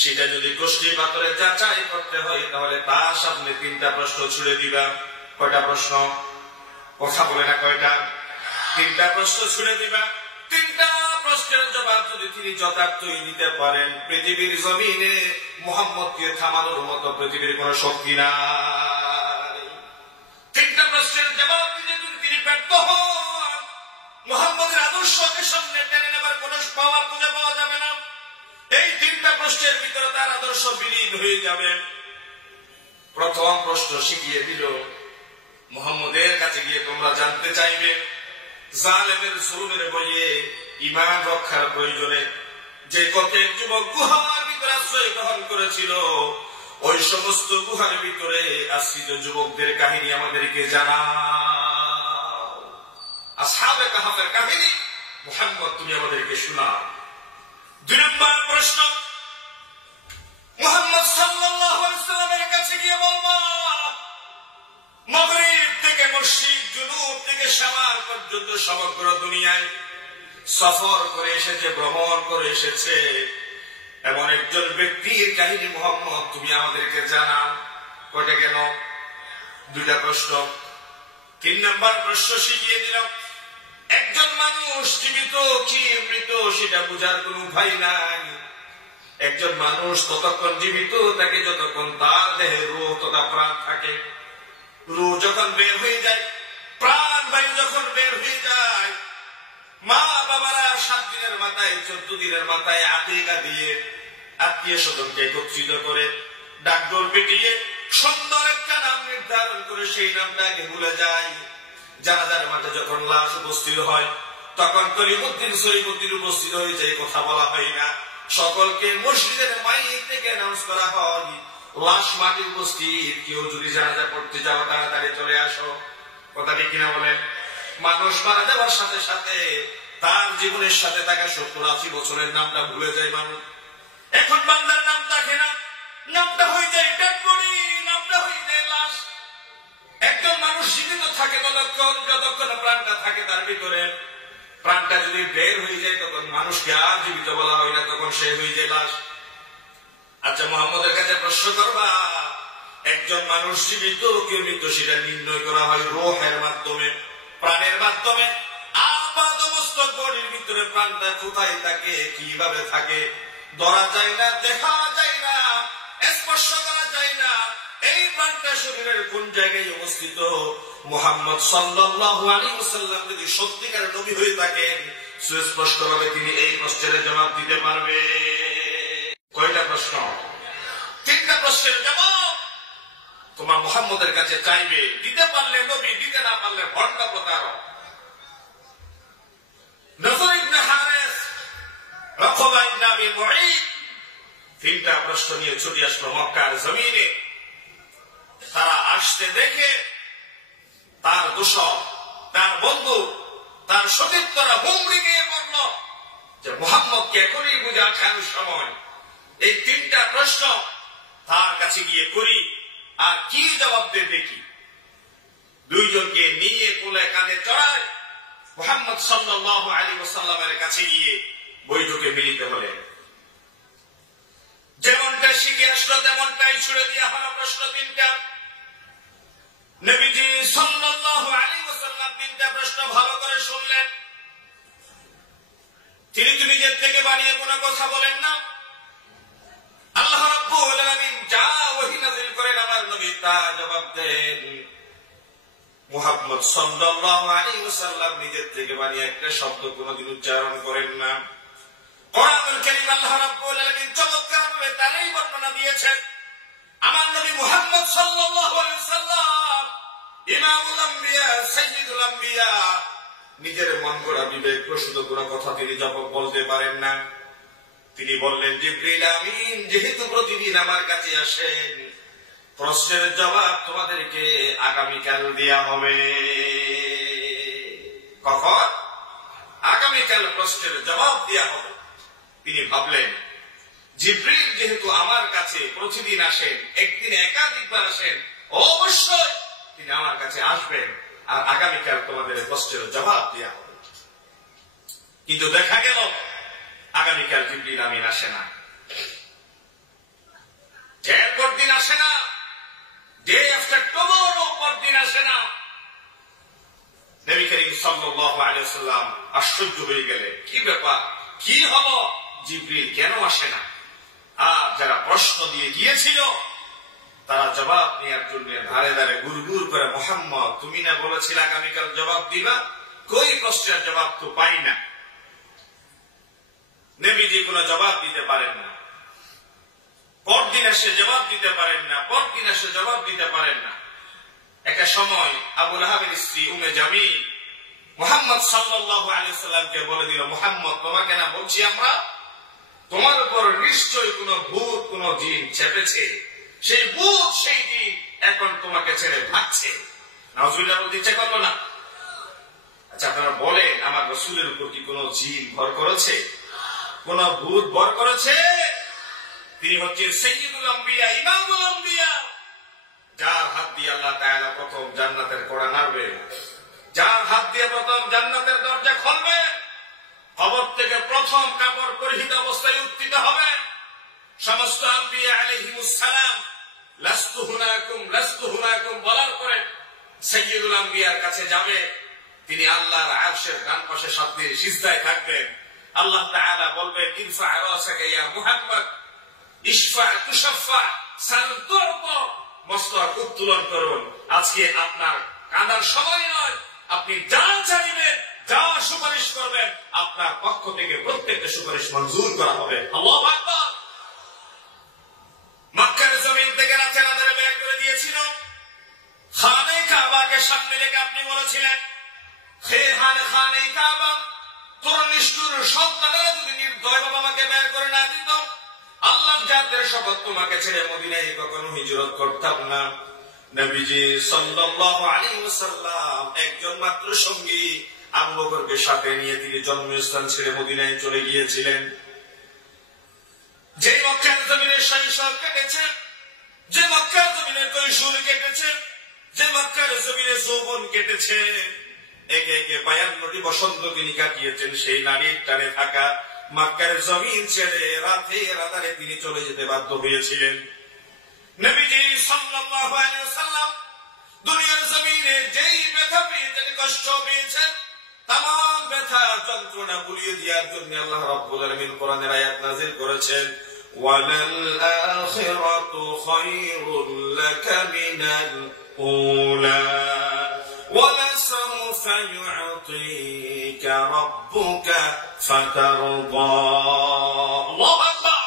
সেটা যদি কষ্টি পাথরে যাচাই করতে হয় তাহলে তার সামনে তিনটা প্রশ্ন ছুড়ে দিবা। কয়টা প্রশ্ন? কথা বলে না কয়টা? তিনটা প্রশ্ন ছুড়ে দিবা। তিনটা প্রশ্নের জবাব যদি তিনি যথার্থই দিতে পারেন, পৃথিবীর জমিনে মুহাম্মদকে থামানোর মতো পৃথিবীর কোন শক্তি নাই। তিনটা প্রশ্নের জবাব দিতে যদি তিনি ব্যর্থ হন, মুহাম্মদের আদর্শকে সামনে টেনে নেবার কোন পাওয়ার খুঁজে পাওয়া যাবে না। এই তিনটা প্রশ্নের ভিতরে তার আদর্শ বিলীন হয়ে যাবে। প্রথম প্রশ্ন শিখিয়ে দিল, মুহাম্মদের কাছে গিয়ে তোমরা জানতে চাইবে জালেমের জুলুমের বইয়ে ঈমান রক্ষার প্রয়োজনে যে কতক যুবক গুহার ভিতরে আশ্রয় গ্রহণ করেছিল, ওই সমস্ত গুহার ভিতরে আশ্রিত যুবকদের কাহিনী আমাদেরকে জানাও। আসহাবে কাহাফের কাহিনী মুহাম্মদ তুমি আমাদেরকে শোনাও। দুই নম্বর প্রশ্ন, মুহাম্মদ সাল্লাল্লাহু আলাইহি সাল্লামের কাছে গিয়ে বলবা মাগরিব থেকে মসজিদ, জুনুব থেকে শামাল পর্যন্ত সমগ্র দুনিয়ায় সফর করে এসেছে, ভ্রমণ করে এসেছে এমন একজন ব্যক্তির কাহিনী মুহাম্মদ তুমি আমাদেরকে জানাও। কয়টা কেন? দুইটা প্রশ্ন। তিন নম্বর প্রশ্ন শিখিয়ে দিলাম, একজন মানুষ জীবিত কি মৃত সেটা বোঝার কোন উপায় নাই। একজন মানুষ ততক্ষণ জীবিত থাকে যতক্ষণ তার দেহে রূহ তথা প্রাণ থাকে। রূহ যখন বের হয়ে যায়, প্রাণ বায়ু যখন বের হয়ে যায়, মা বাবারা 7 দিনের মাথায় 14 দিনের মাথায় আকিকা দিয়ে আত্মীয় স্বজনকে একত্রিত করে ডাকডোর পিটিয়ে সুন্দর একটা নাম নির্ধারণ করে সেই নামটাকে ভুলে যায়। জানাজার মাঠে যখন লাশ উপস্থিত হয় তখন করিমউদ্দিন সরিফউদ্দিন উপস্থিত হয়ে যায়, কথা বলা হয় না। সকলকে মসজিদের মাইক থেকে অ্যানাউন্স করা হয়, লাশ মাটির উপস্থিত, কেউ যদি জানাজা পড়তে যাও তাড়াতাড়ি চলে আসো। কথা ঠিক কিনা বলেন? মানুষ মারা যাওয়ার সাথে সাথে তার জীবনের সাথে থাকা 70-80 বছরের নামটা ভুলে যায় মানুষ। এখন বান্দার নাম থাকে না, নামটা হয়ে যায় ডেড বডি, নামটা হয়ে যায় লাশ। একজন মানুষ জীবিত থাকে ততক্ষণ যতক্ষণ প্রাণটা থাকে তার ভিতরে। প্রাণটা যদি বের হয়ে যায় তখন মানুষকে আর জীবিত বলা হয় না, তখন সে হয়ে যায় লাশ। আচ্ছা, মোহাম্মদের কাছে প্রশ্ন করবা, একজন মানুষ জীবিত কেউ মৃত সেটা নির্ণয় করা হয় রূহের মাধ্যমে, প্রাণের মাধ্যমে। আপাত মস্তক বডির ভিতরে প্রাণটা কোথায় থাকে, কিভাবে থাকে, ধরা যায় না, দেখা যায় না, স্পর্শ করা যায় না। এই প্রাণটা শরীরের কোন জায়গায় অবস্থিত? মুহাম্মদ সাল্লাল্লাহু আলাইহি ওয়াসাল্লাম যদি সত্যিকারের নবী হয়ে থাকেন, সুস্পষ্টভাবে তিনি এই প্রশ্নের জবাব দিতে পারবে। কয়টা প্রশ্ন? 3টা প্রশ্নের জবাব তোমার মুহাম্মদের কাছে চাইবে। দিতে পারলে নবী, দিতে না পারলে ভণ্ড প্রতারক। নজর ইবনে হারিস, উকবা ইবনে আবি মুঈত 3টা প্রশ্ন নিয়ে ছুটে আসলো মক্কার জমিনে। তারা আসতে দেখে তার দোষর, তার বন্ধু, তার সতীর্থরা হুমড়ি গিয়ে পড়ল যে মুহাম্মদকে এখনই বুঝে আসার সময়। এই 3টা প্রশ্ন তার কাছে গিয়ে করি, আর কি জবাব দেবে দেখি। 2জনকে নিয়ে কোলে কাঁধে চড়ায় মুহাম্মদ সাল্লাল্লাহু আলাইহি ওয়াসাল্লামের কাছে গিয়ে বৈঠকে মিলিত হলেন। যেমনটা শিখে আসলো তেমনটাই ছুড়ে দেওয়া হলো প্রশ্ন 3টা। নবীজি সাল্লাল্লাহু আলাইহি ওয়াসাল্লাম 3টা প্রশ্ন ভালো করে শুনলেন। তিনি তো নিজের থেকে বানিয়ে কোনো কথা বলেন না। আল্লাহ রাব্বুল আলামিন যা ওহী নাযিল করেন আমার নবী তা জবাব দেন। মুহাম্মদ সাল্লাল্লাহু আলাইহি ওয়াসাল্লাম নিজের থেকে বানিয়ে একটা শব্দ কোনোদিন উচ্চারণ করেন না। কোরআনুল কারীম আল্লাহ রাব্বুল আলামিন চমৎকারভাবে তারই বর্ণনা দিয়েছেন। আমার নবী মুহাম্মদ সাল্লাল্লাহু আলাইহি ওয়াসাল্লাম ইমামুল আম্বিয়া, সাইয়্যিদুল আম্বিয়া, নিজের মন গড়া বিবেক প্রসূত কোনো কথা তিনি জবাব বলতে পারেন না। তিনি বললেন, জিবরিল আমিন যেহেতু প্রতিদিন আমার কাছে আসেন, প্রশ্নের জবাব তোমাদেরকে আগামীকাল দেয়া হবে। কখন? আগামীকাল প্রশ্নের জবাব দেয়া হবে। তিনি ভাবলেন, জিবরিল যেহেতু আমার কাছে প্রতিদিন আসেন, একদিন একাধিকবার আসেন, অবশ্যই তিনি আমার কাছে আসবেন আর আগামীকাল তোমাদের প্রশ্নের জবাব দেয়া হবে। কিন্তু দেখা গেল আগামীকাল জিবরিল আমিন আসে না, এরপর দিন আসে না, ডে আফটার টুমরো পরদিন আসে না। নবী করিম সাল্লাল্লাহু আলাইহি ওয়াসাল্লাম আশ্চর্য হয়ে গেলেন, কি ব্যাপার, কি হলো, জিবরিল কেন আসে না? আর যারা প্রশ্ন দিয়ে গিয়েছিল তারা জবাব নেওয়ার জন্য ধারে ধারে গুড়গুড় করে, মুহাম্মদ তুমি না বলেছিলে আগামীকাল জবাব দিবা, কই প্রশ্নের জবাব তো পাই না। নবীজি কোনো জবাব দিতে পারেন না, পরদিন এসে জবাব দিতে পারেন না, পরদিন এসে জবাব দিতে পারেন না। একটা সময় আবু লাহাবের স্ত্রী উম্মে জামিল মুহাম্মদ সাল্লাল্লাহু আলাইহি ওয়াসাল্লামকে বলে দিল, মুহাম্মদ তোমাকে না বলছি আমরা, তোমার উপর নিশ্চয়ই কোন ভূত কোন জিন চেপেছে, সেই ভূত সেই জিন এখন তোমাকে ছেড়ে ভাগছে। নাউজুবিল্লাহ বলতে ইচ্ছা করলো না? আচ্ছা আপনারা বলেন, আমার রাসূলের উপর কি কোন জিন ভর করেছে, কোন ভূত ভর করেছে? তিনি হচ্ছেন সাইয়্যিদুল আম্বিয়া, ইমামুল আম্বিয়া, যার হাত দিয়ে আল্লাহ তাআলা প্রথম জান্নাতের কড়া নাড়বে, যার হাত দিয়ে প্রথম জান্নাতের দরজা খুলবে, কবর থেকে প্রথম কাপড় পরিহিত অবস্থায় উত্থিত হবে। সমস্ত আম্বিয়া আলাইহিমুস সালাম লাস্তু হুনাকুম লাস্তু হুনাকুম বলার পরে সাইয়্যিদুল আম্বিয়ার কাছে যাবে। তিনি আল্লাহর আরশের ডান পাশে সাতটি সিজদায় থাকবেন। আল্লাহ তাআলা বলবেন, ইরফা রাসাকা ইয়া মুহাম্মদ, ইশফা তুশাফা, সাল তু'তা, মস্তক উত্তোলন করুন। আজকে আপনার কাঁদার সময় নয়, আপনি যা চাইবেন, যা সুপারিশ করবেন, আপনার পক্ষ থেকে প্রত্যেকটা সুপারিশ মঞ্জুর করা হবে। আল্লাহু আকবার। মক্কার জমিন থেকে রাতের আঁধারে বের করে দিয়েছিল। খানে কাবাকে সামনে রেখে আপনি বলেছিলেন, হে খানে কাবা, তোর নিষ্ঠুর সন্তানেরা যদি নির্দয় বাবা আমাকে বের করে না দিত, শপথ তোমাকে ছেড়ে মদিনায় কখনো হিজরত করতাম না। নবীজি সাল্লাল্লাহু আলাইহি ওয়াসাল্লাম একজন মাত্র সঙ্গী আবু বকরকে সাথে নিয়ে তিনি জন্মস্থান ছেড়ে মদিনায় চলে গিয়েছিলেন। যে মক্কার জমিনে শৈশব কেটেছে, যে মক্কার জমিনে কৈশোর কেটেছে, যে মক্কার জমিনে যৌবন কেটেছে, একে একে 52টি বসন্ত তিনি কাটিয়েছেন। সেই নারীর টানে থাকা মক্কার জমিন ছেড়ে রাতে রাতারে তিনি চলে যেতে বাধ্য হয়েছিলেন। নবীজি সাল্লাল্লাহু আলাইহি ওয়াসাল্লাম দুনিয়ার জমিনে যেই ব্যথা পেয়েছেন, কষ্ট পেয়েছেন, তামাম ব্যথা যন্ত্রণা ভুলিয়ে দেওয়ার জন্য আল্লাহ রাব্বুল আলামিন কোরআনের আয়াত নাযিল করেছেন, ওয়ালাল আখিরাতু খায়রুল লাকা মিনাল উলা ওয়ালাসাউফা ইউ'তিকা রাব্বুকা ফাতারদা। আল্লাহু আকবার।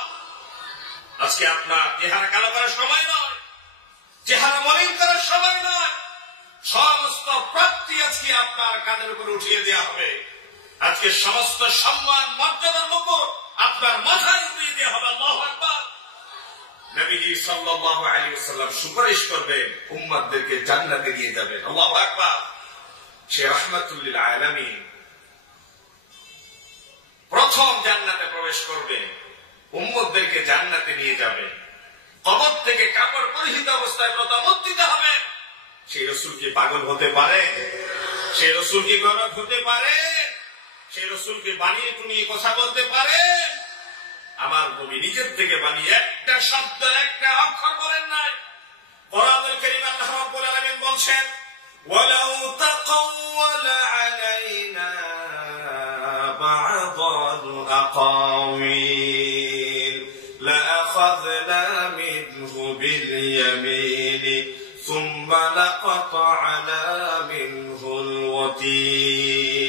আজকে আপনার চেহারা কালো করার সময় নয়, চেহারা মলিন করার সময় নয়। সমস্ত প্রাপ্তি আজকে আপনার কাঁধের উপর উঠিয়ে দেওয়া হবে। আজকে সমস্ত সম্মান মর্যাদার মুকুট আপনার মাথায় উঠিয়ে দেওয়া হবে। আল্লাহু আকবার। নবীজি সাল্লাল্লাহু আলাইহি ওয়াসাল্লাম সুপারিশ করবেন, উম্মতদেরকে জান্নাতে নিয়ে যাবেন। আল্লাহু আকবার। সে রাহমাতুল লিল আলামিন প্রথম জান্নাতে প্রবেশ করবে, উম্মতদেরকে জান্নাতে নিয়ে যাবে। কবর থেকে কাপড় পরিহিত অবস্থায় প্রতামত দিতে হবে। সেই রাসূল কি পাগল হতে পারে? সেই রাসূল কি গরক হতে পারে? সেই রাসূল কি বানিয়ে টুনিয়ে কথা বলতে পারে? আমার নবী নিজের থেকে বানিয়ে একটা শব্দ, একটা অক্ষর বলেন নাই। কোরআনুল কারীম আল্লাহ রাব্বুল আলামিন বলছেন, ওয়ালাউ তাকাওয়ালা আলাইনা বা'দাল আকাওয়িল লাআখাযনা মিনহু বিল ইয়ামিনি সুম্মা লাকাতা'না মিনহুল ওয়াতীন।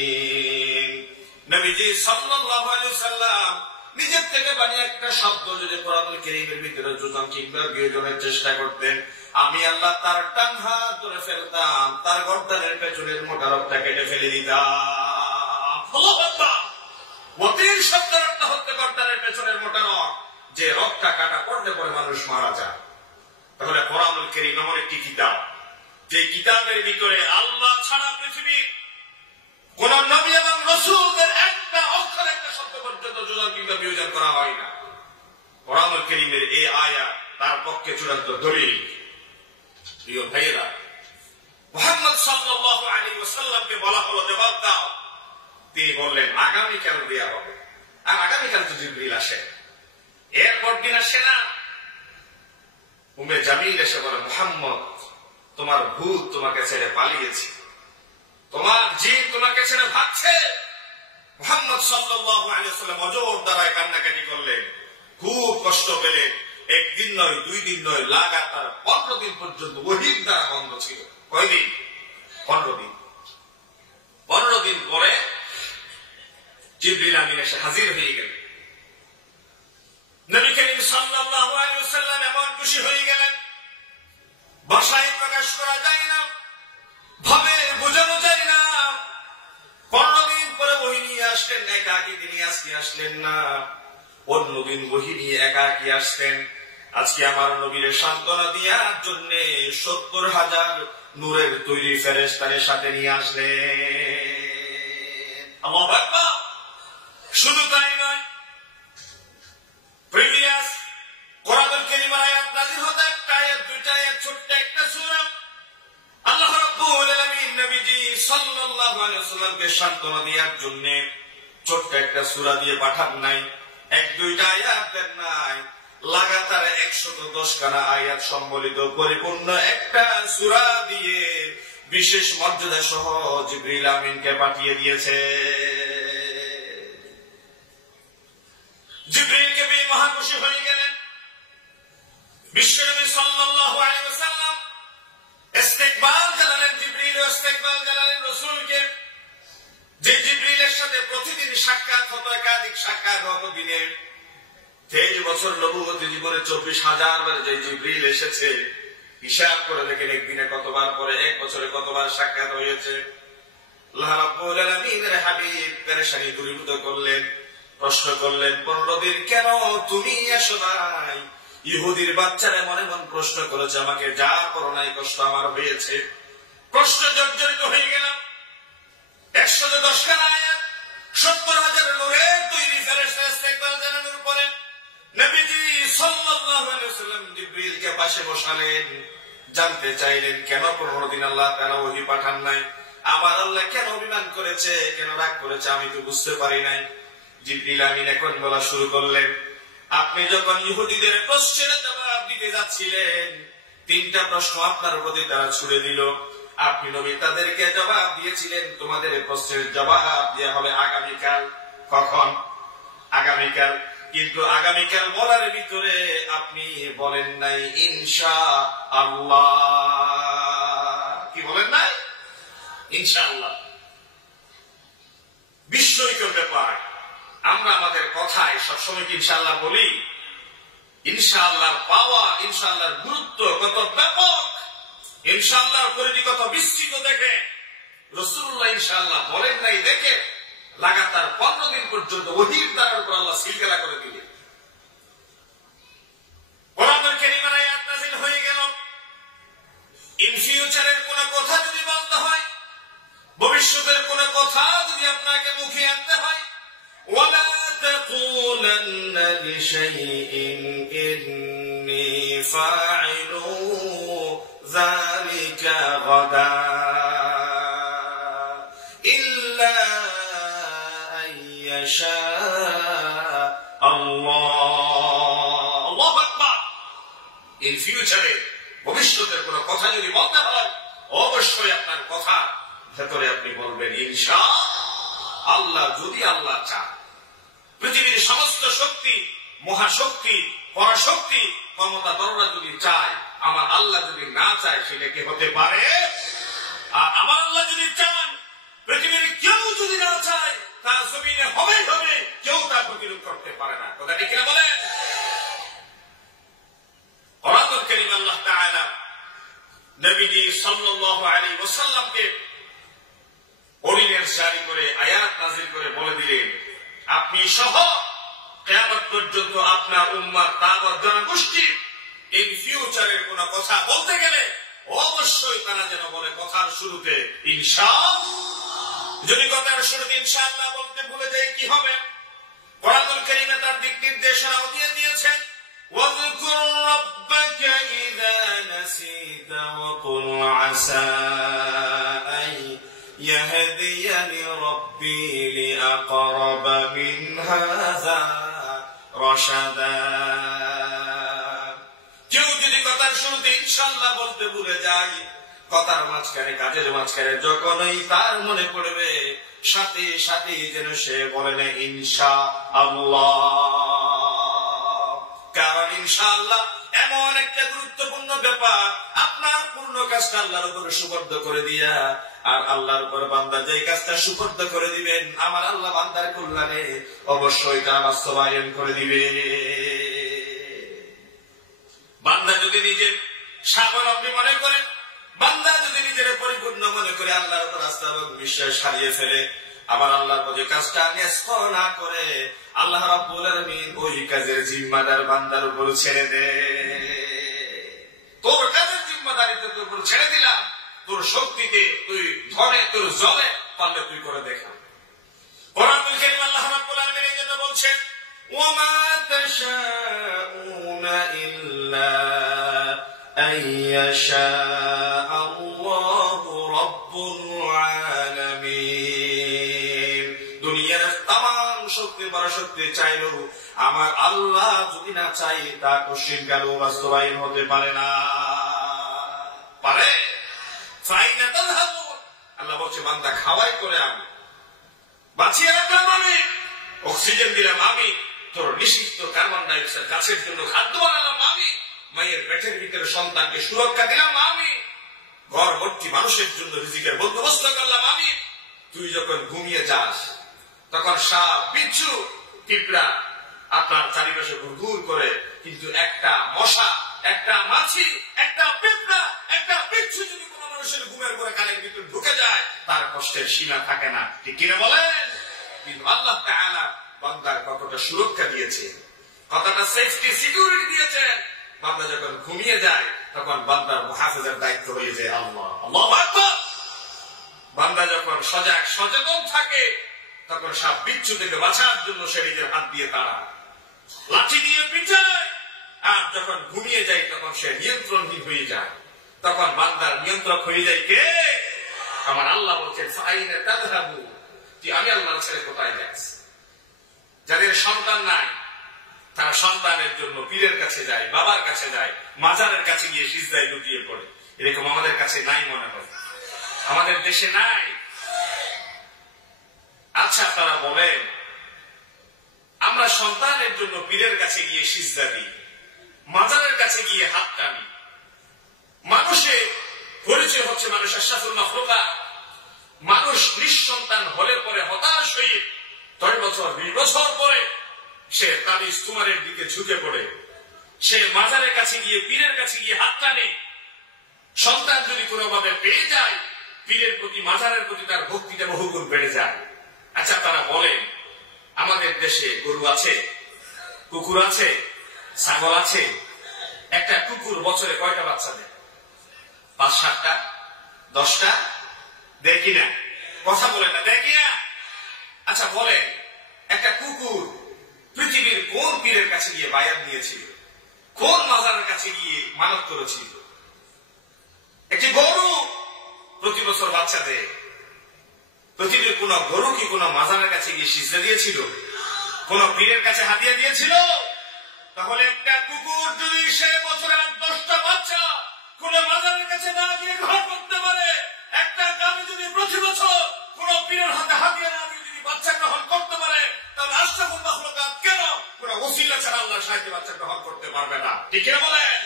নবীজি সাল্লাল্লাহু আলাইহি ওয়াসাল্লাম নিজের থেকে বানিয়ে একটা শব্দ যদি কোরআনুল কারীমের ভিতরে যোজন কিংবা বিয়োজনের চেষ্টা করতেন, আমি আল্লাহ তার ডান হাত ধরে ফেলতাম, তার গর্দানের পেছনের মোটা রক্তটা কেটে ফেলে দিতাম। আল্লাহু আকবার। ওয়াতীন শব্দের অর্থ হচ্ছে গর্দানের পেছনের মোটা রক্ত, যে রক্তটা কাটা পড়লে পরে মানুষ মারা যায়। তাহলে কোরআনুল কারীম এমন একটি কিতাব, যে কিতাবের ভিতরে আল্লাহ ছাড়া পৃথিবীর কোন নবী এবং রাসূলের একটা অক্ষর, একটা শব্দ পর্যন্ত যোজন কিংবা বিয়োজন করা হয় না। কোরআনুল কারীমের এই আয়াত তার পক্ষে চূড়ান্ত দলিল। প্রিয় ভাইয়েরা, মুহাম্মদ সাল্লাল্লাহু আলাইহি ওয়াসাল্লামকে বলা হলো জবাব দাও। তিনি বললেন আগামীকাল দেয়া হবে। আর আগামীকাল তো জিবরিল আসে, এরপর দিন আসে না। উম্মে জামিল এসে বলে, মুহাম্মদ তোমার ভূত তোমাকে ছেড়ে পালিয়েছে, তোমার জিন তোমাকে ছেড়ে ভাগছে। মুহাম্মদ সাল্লাল্লাহু আলাইহি ওয়াসাল্লাম অজর দ্বারায় কান্নাকাটি করলেন, খুব কষ্ট পেলেন। একদিন নয়, 2 দিন নয়, লাগাতার 15 দিন পর্যন্ত ওহীর দ্বারা বন্ধ ছিল। কয়দিন? 15 দিন। 15 দিন পরে জিবরিল আমিন এসে হাজির হয়ে গেলেন। নবী করিম সাল্লাল্লাহু আলাইহি ওয়াসাল্লাম এমন খুশি হয়ে গেলেন, ভাষায় প্রকাশ করা যায় না, ভাবে বোঝানো যায় না। 15 দিন পরে ওহী নিয়ে আসলেন, একাকী তিনি আজকে আসলেন না। অন্যদিন ওহী নিয়ে একাকী আসতেন। আজকে আমার নবীর সান্ত্বনা দেওয়ার জন্য 70,000 নূরের তৈরি ফেরেশতাদের সাথে নিয়ে আসলেন। আল্লাহু আকবার। শুধু তাই নয়, প্রিভিয়াস কোরআনুল কারীমের আয়াত নাযিল হতে একটা আয়াত, দুইটা আয়াত, ছোট্ট একটা সূরা, আল্লাহ রাব্বুল আলামিন নবীজি সাল্লাল্লাহু আলাইহি ওয়াসাল্লামকে সান্ত্বনা দেওয়ার জন্য ছোট্ট একটা সূরা দিয়ে পাঠান নাই, 1-2টা আয়াত দেন নাই, লাগাতার 110 খানা আয়াত সম্বলিত পরিপূর্ণ একটা সূরা দিয়ে বিশেষ মর্যাদা সহ জিবরিল আমিনকে পাঠিয়ে দিয়েছে। জিবরিলকে পেয়ে মহা খুশি হয়ে গেলেন। বিশ্বনবী সাল্লাল্লাহু আলাইহি ওয়াসাল্লাম ইস্তেকবাল জানালেন, জিবরিল ইস্তেকবাল জানালেন রাসূলকে। যে জিবরিলের সাথে প্রতিদিন সাক্ষাৎ হতো, একাধিক সাক্ষাৎ হতো দিনে। 23 বছর নবুয়ত জীবনে 24,000 বার যে জিবরিল এসেছে, হিসাব করে দেখেন একদিনে কতবার, পরে 1 বছরে কতবার সাক্ষাৎ হয়েছে। আল্লাহ রাব্বুল আলামিনের হাবিব পেরেশানি দূরীভূত করলেন, প্রশ্ন করলেন, 15 দিন কেন তুমি আসো নাই? ইহুদির বাচ্চারা মনে মন প্রশ্ন করেছে, আমাকে যা করো নাই কষ্ট আমার হয়েছে, কষ্ট জর্জরিত হয়ে গেলাম। 110 খানা আয়াত, 70,000 নূরের তৈরি ফেরেশতা ইস্তেগফার জানানোর পরে নবীজি সাল্লাল্লাহু আলাইহি ওয়াসাল্লাম জিবরিলকে পাশে বসালেন, জানতে চাইলেন কেন 15 দিন আল্লাহ তাআলা ওহী পাঠান নাই, আমার আল্লাহ কেন অভিমান করেছে, কেন রাগ করেছে, আমি তো বুঝতে পারি নাই। জিবরিল আমিন এখন বলা শুরু করলেন, আপনি যখন ইহুদিদের প্রশ্নের জবাব দিতে যাচ্ছিলেন, 3টা প্রশ্ন আপনার প্রতি তারা ছুড়ে দিল, আপনি নবী তাদেরকে জবাব দিয়েছিলেন, তোমাদের প্রশ্নের জবাব দেওয়া হবে আগামীকাল। কখন? আগামীকাল। কিন্তু আগামীকাল বলার ভিতরে আপনি বলেন নাই ইনশাআল্লাহ। কি বলেন নাই? ইনশাআল্লাহ। বিস্ময়কর ব্যাপার, আমরা আমাদের কথায় সবসময় কি ইনশাআল্লাহ বলি? ইনশাআল্লাহর পাওয়া, ইনশাআল্লাহর গুরুত্ব কত ব্যাপক, ইনশাআল্লাহর পরিধি কত বিস্তৃত দেখে রাসূলুল্লাহ ইনশাআল্লাহ বলেন নাই দেখে লাগাতার 15 দিন পর্যন্ত ওহীর দ্বারার উপর আল্লাহ সিলসিলা করে দিলেন। কোরআনের কারিমের আয়াত নাযিল হয়ে গেল, ইন ফিউচারের কোন কথা যদি বলতে হয়, ভবিষ্যতের কোন কথা যদি আপনাকে মুখে আনতে হয়, ওয়ালা তাকুলান্না লিশাইইন ইন্নী ফাইলু যালিকা গাদা ইল্লা আইয়াশা আল্লাহ। আল্লাহু আকবার। ইন ফিউচারে ভবিষ্যতের কোন কথা যদি বলতে হয়, অবশ্যই আপনার কথা ভেতরে আপনি বলবেন ইনশাআল্লাহ, যদি আল্লাহ চান। পৃথিবীর সমস্ত শক্তি, মহাশক্তি, পরাশক্তি, ক্ষমতাধররা যদি চায়, আমার আল্লাহ যদি না চায়, সেটা কি হতে পারে? আর আমার আল্লাহ যদি চান, পৃথিবীর কেউ যদি না চায়, তা জমিনে হবেই হবে, কেউ তা প্রতিরোধ করতে পারে না। কথা ঠিক কিনা বলেন? কোরআনুল কারীম আল্লাহ তাআলা নবীজি সাল্লাল্লাহু আলাইহি ওয়াসাল্লামকে অর্ডিন্যান্স জারি করে, আয়াত নাযিল করে বলে দিলেন, আপনি সহ কিয়ামত পর্যন্ত আপনার উম্মাহ তাগত জনগোষ্ঠী ইন ফিউচারের কোন কথা বলতে গেলে অবশ্যই তারা যেন বলে কথার শুরুতে ইনশাআল্লাহ। যদি কথার শুরুতে ইনশাআল্লাহ বলতে ভুলে যায় কি হবে? কোরআনুল কারীমে তার দিক নির্দেশনাও দিয়ে দিয়েছেন, ওয়াযকুর রাব্বাকা ইযা নাসিতা ওয়া কুল আসা আই ইয়াহদিয়ানি রাব্বি লিআকরাবা মিন হাযা রাশাদা। কেউ যদি কথার শুরুতে ইনশাআল্লাহ বলতে ভুলে যায়, কথার মাঝখানে, কাজের মাঝখানে যখনই তার মনে পড়বে, সাথে সাথে যেন সে বলে না ইনশাআল্লাহ। কারণ ইনশাআল্লাহ এমন একটা গুরুত্বপূর্ণ ব্যাপার, আপনার পূর্ণ কাজটা আল্লাহর উপরে সুপর্দ করে দিয়া, আর আল্লাহর উপর বান্দা যে কাজটা সুপর্দ করে দিবেন, আমার আল্লাহ বান্দার কল্যাণে অবশ্যই তা বাস্তবায়ন করে দিবে। বান্দা যদি নিজের স্বাবলম্বী মনে করে, বান্দা যদি নিজের পরিপূর্ণ মনে করে আল্লাহর উপর আস্থা এবং বিশ্বাস হারিয়ে ফেলে, আবার আল্লাহর প্রতি কাজটা ন্যস্ত না করে, আল্লাহ রাব্বুল আলামিন ওই কাজের জিম্মাদার বান্দার উপর ছেড়ে দে। তোর কাজের জিম্মাদারি তোর উপর ছেড়ে দিলাম, তোর শক্তিতে, তুই ধনে, তোর জলে পারলে তুই করে দেখা। কোরআনুল কারীম আল্লাহ রাব্বুল আলামিন এই জন্য বলছেন, ওয়ামা তাশাউনা ইল্লা আইয়াশা আল্লাহু রাব্বুল আলামিন। দুনিয়ার তামাম শক্তি পরাশক্তি চাইলেও আমার আল্লাহ যদি না চাই, তা কশিন গেল বাস্তবায়ন হতে পারে না। পারে? আল্লাহ বলছে, বান্দা খাওয়াই করে আমি, বাঁচিয়ে রাখলাম আমি, অক্সিজেন দিলাম আমি, তোর নিষিদ্ধ কার্বন ডাই অক্সাইড গাছের জন্য খাদ্য বানালাম আমি, মায়ের পেটের ভিতরে সন্তানকে সুরক্ষা দিলাম আমি, ঘর ভর্তি মানুষের জন্য রিজিকের বন্দোবস্ত করলাম আমি। তুই যখন ঘুমিয়ে যাস, তখন সাপ, বিচ্ছু, পিঁপড়া আপনার চারিপাশে ঘুরঘুর করে, কিন্তু একটা মশা, একটা মাছি, একটা পিঁপড়া, একটা বিচ্ছু যদি কোন মানুষের ঘুমের করে কানের ভিতরে ঢুকে যায়, তার কষ্টের সীমা থাকে না। ঠিক কিনা বলেন? কিন্তু আল্লাহ তাআলা বান্দার কতটা সুরক্ষা দিয়েছে, কতটা সেফটি সিকিউরিটি দিয়েছেন, বান্দা যখন ঘুমিয়ে যায় তখন বান্দার মুহাফেজের দায়িত্ব হয়ে যায় আল্লাহ। আল্লাহু আকবার। বান্দা যখন সজাগ সচেতন থাকে তখন সাপ বিচ্ছু থেকে বাঁচার জন্য সে নিজের হাত দিয়ে তাড়া, লাঠি দিয়ে পিটায়। আর যখন ঘুমিয়ে যায় তখন সে নিয়ন্ত্রণহীন হয়ে যায়। তখন বান্দার নিয়ন্ত্রক হয়ে যায় কে? আমার আল্লাহ বলছেন ফাইনা তাযহাবু, তুই আমি আল্লাহর ছেড়ে কোথায় যাস? যাদের সন্তান নাই তারা সন্তানের জন্য পীরের কাছে যায়, বাবার কাছে যায়, মাজারের কাছে গিয়ে সিজদায় লুটিয়ে পড়ে। এরকম আমাদের কাছে নাই মনে হয়, আমাদের দেশে নাই। আচ্ছা আপনারা বলেন, আমরা সন্তানের জন্য পীরের কাছে গিয়ে সিজদা দিই, মাজারের কাছে গিয়ে হাত টানি। মানুষের পরিচয় হচ্ছে মানুষ আশরাফুল মাখলুকাত। মানুষ নিঃসন্তান হলে পরে হতাশ হয়ে 10 বছর 20 বছর পরে সে তাবিজ তুমারের দিকে ঝুঁকে পড়ে, সে মাজারের কাছে গিয়ে পীরের কাছে গিয়ে হাত টানে। সন্তান যদি কোনোভাবে পেয়ে যায়, পীরের প্রতি মাজারের প্রতি তার ভক্তিটা বহুগুণ বেড়ে যায়। আচ্ছা তারা বলেন, আমাদের দেশে গরু আছে, কুকুর আছে, ছাগল আছে। একটা কুকুর বছরে কয়টা বাচ্চা দেয়? 5-7টা, 10টা দেয় কিনা? কথা বলেন না, দেয় কিনা? আচ্ছা বলেন, একটা কুকুর পৃথিবীর কোন পীরের কাছে গিয়ে বায়াত দিয়েছিল? কোন মাজারের কাছে গিয়ে মানত করেছিল? একটি গরু প্রতি বছর বাচ্চা দেয়। পৃথিবীর কোন গরু কি কোন মাজারের কাছে গিয়ে সিজদা দিয়েছিল? কোন পীরের কাছে হাদিয়া দিয়েছিল? তাহলে একটা কুকুর যদি সে বছরে 8-10টা বাচ্চা কোন মাজারের কাছে না গিয়ে গ্রহণ করতে পারে, একটা গাভী যদি প্রতি বছর কোন পীরের হাতে হাদিয়া না দিয়ে যদি বাচ্চা গ্রহণ করতে পারে, তাহলে আশরাফুল মাখলুকাত কেন কোন ওসিলা ছাড়া আল্লাহর সাহায্যে বাচ্চা গ্রহণ করতে পারবে না? ঠিক কিনা বলেন?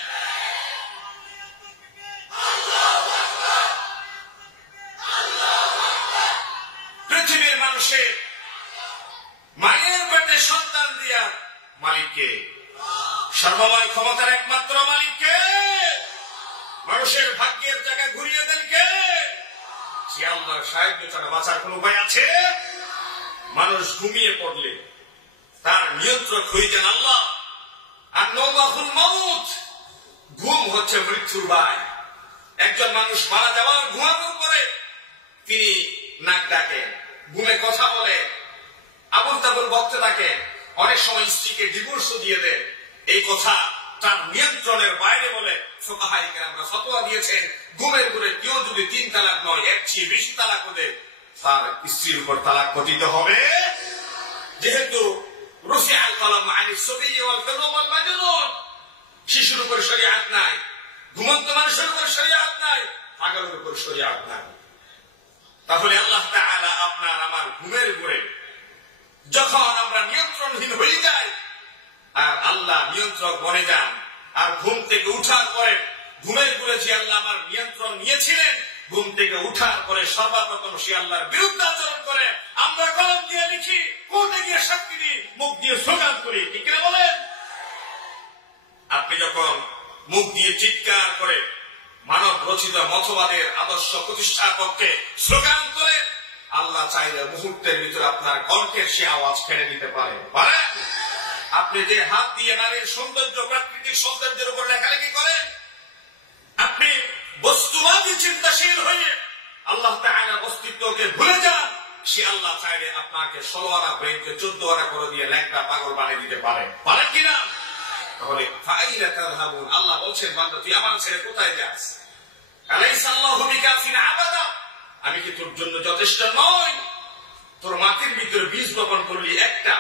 পৃথিবীর মানুষের মায়ের পেটে সন্তান দিয়া মালিককে, সর্বময় ক্ষমতার একমাত্র মালিককে, মানুষের ভাগ্যের জায়গা ঘুরিয়ে দেন কে? সে আল্লাহর সাহায্য ছাড়া বাঁচার কোন উপায় আছে? মানুষ ঘুমিয়ে পড়লে তার নিয়ন্ত্রক হয়ে যান আল্লাহ। আর নওমাহুল মাউত, ঘুম হচ্ছে মৃত্যুর ভাই। একজন মানুষ মারা যাওয়ার ঘুমানোর পরে তিনি নাক ডাকেন, ঘুমে কথা বলে, আবুল তাবুল বকতে থাকেন, অনেক সময় স্ত্রীকে ডিভোর্সও দিয়ে দেন। এই কথা তার নিয়ন্ত্রণের বাইরে বলে ফুকাহায়ে কেরামরা ফতোয়া দিয়েছেন, ঘুমের ঘরে কেউ যদি 3 তালাক নয়, এর চেয়ে বেশি তালাক দেয়, তার স্ত্রীর উপর তালাক পতিত হবে। যেহেতু রুফিআল কালাম আনিস সবিয়্যি ওয়াল কালম ওয়াল মাজনুন, শিশুর উপর শরীয়ত নাই, ঘুমন্ত মানুষের উপর শরীয়ত নাই, পাগলের উপর শরীয়ত নাই। তাহলে আল্লাহ তাআলা আপনার আমার ঘুমের ঘরে যখন আমরা নিয়ন্ত্রণহীন হয়ে যাই আর আল্লাহ নিয়ন্ত্রক বনে যান, আর ঘুম থেকে উঠার পরে ঘুমের ঘরে যে আল্লাহ আমার নিয়ন্ত্রণ নিয়েছিলেন, ঘুম থেকে উঠার পরে সর্বপ্রথম সে আল্লাহর বিরুদ্ধে আচরণ করে, আমরা কলম দিয়ে লিখি, কোর্টে গিয়ে সাক্ষী দিই, মুখ দিয়ে স্লোগান করি। ঠিক কিনা বলেন? আপনি যখন মুখ দিয়ে চিৎকার করে মানব রচিত মতবাদের আদর্শ প্রতিষ্ঠার পক্ষে স্লোগান করেন, আল্লাহ চাইলে মুহূর্তের ভিতরে আপনার কণ্ঠের সে আওয়াজ ফেলে দিতে পারে। আপনি যে হাত দিয়ে নারীর সৌন্দর্য, প্রাকৃতিক সৌন্দর্যের উপর লেখালেখি করেন, আপনি বস্তুবাদী চিন্তাশীল হয়ে আল্লাহ তাআলার অস্তিত্বকে ভুলে যান, সে আল্লাহ চাইলে আপনাকে 16 আনা ব্রেনকে 14 আনা করে দিয়ে ল্যাংটা পাগল বানিয়ে দিতে পারে। পারেন কিনা? তাহলে ফাইনা তাযহাবুন, আল্লাহ বলছেন বান্দা তুই আমার ছেড়ে কোথায় যাস? আলাইসা আল্লাহু বিকাফিন আবাদা, আমি কি তোর জন্য যথেষ্ট নই? তোর মাটির ভিতরে বীজ বপন করলি একটা,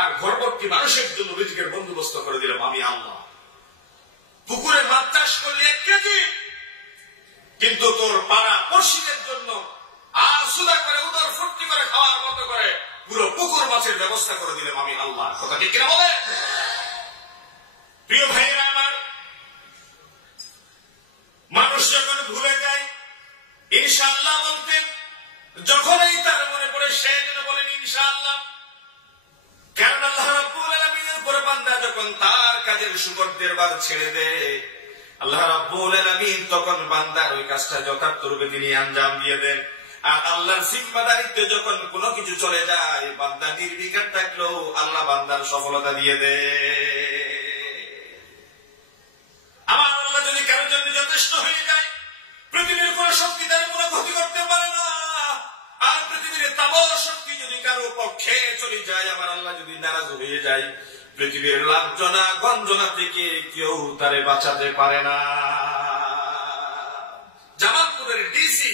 আর ঘরবর্তী মানুষের জন্য রিজিকের বন্দোবস্ত করে দিলাম আমি আল্লাহ। পুকুরে মাছ চাষ করলি 1 কেজি, কিন্তু তোর পাড়া পড়শিদের জন্য সুদা করে উদর ফুর্তি করে খাওয়ার মতো করে পুরো পুকুর মাছের ব্যবস্থা করে দিলাম আমি আল্লাহ। কথা ঠিক কিনা বলে? প্রিয় ভাইয়েরা আমার, মানুষ যখন ভুলে যায় ইনশাআল্লাহ বলতে, যখনই তার মনে পড়ে সে যেন বলেন ইনশাআল্লাহ। কারণ আল্লাহ রাব্বুল আলামিনের উপর বান্দা যখন তার কাজের সুগন্ধের বার ছেড়ে দেয়, আল্লাহ রাব্বুল আলামিন তখন বান্দার ওই কাজটা যথার্থ রূপে তিনি আঞ্জাম দিয়ে দেন। আর আল্লাহর জিম্মাদারিত্বে যখন কোনো কিছু চলে যায়, বান্দা নির্বিকার থাকলেও আল্লাহ বান্দার সফলতা দিয়ে দেয়। সন্তুষ্ট হয়ে যায়, পৃথিবীর কোন শক্তি তার কোনো ক্ষতি করতে পারে না। আর পৃথিবীর তাবর শক্তি যদি কারো পক্ষে চলে যায়, আমার আল্লাহ যদি নারাজ হয়ে যায়, পৃথিবীর লাঞ্ছনা গঞ্জনা থেকে কেউ তারে বাঁচাতে পারে না। জামালপুরের ডিসি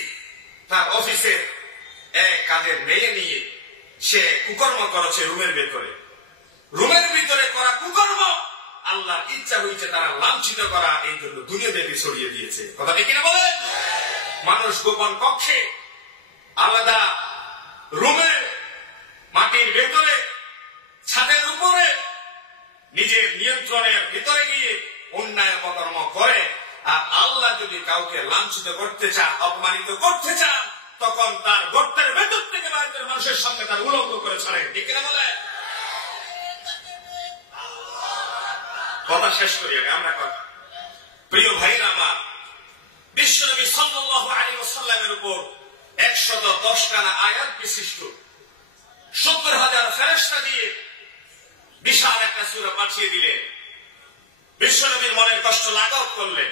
তার অফিসের এক কাজের মেয়ে নিয়ে সে কুকর্ম করেছে রুমের ভিতরে করা কুকর্ম আল্লাহর ইচ্ছা হয়েছে তারা লাঞ্ছিত করা, এই জন্য দুনিয়াব্যাপী ছড়িয়ে দিয়েছে। কথা ঠিক কিনা বলেন? মানুষ গোপন কক্ষে আলাদা রুমে মাটির ভেতরে ছাদের উপরে নিজের নিয়ন্ত্রণের ভিতরে গিয়ে অন্যায় অপকর্ম করে। আর আল্লাহ যদি কাউকে লাঞ্ছিত করতে চান, অপমানিত করতে চান, তখন তার গর্তের ভেতর থেকে বাইরের মানুষের সামনে তার উলঙ্গ করে ছাড়ে। ঠিক কিনা বলে? কথা শেষ করি আমরা কথা। প্রিয় ভাইরা আমার, বিশ্বনবী সাল্লাল্লাহু আলাইহি ওয়াসাল্লামের উপর 110 খানা আয়াত বিশিষ্ট 70,000 ফেরেশতা দিয়ে বিশাল একটা সূরা পাঠিয়ে দিলেন। বিশ্বনবীর মনের কষ্ট লাঘব করলেন।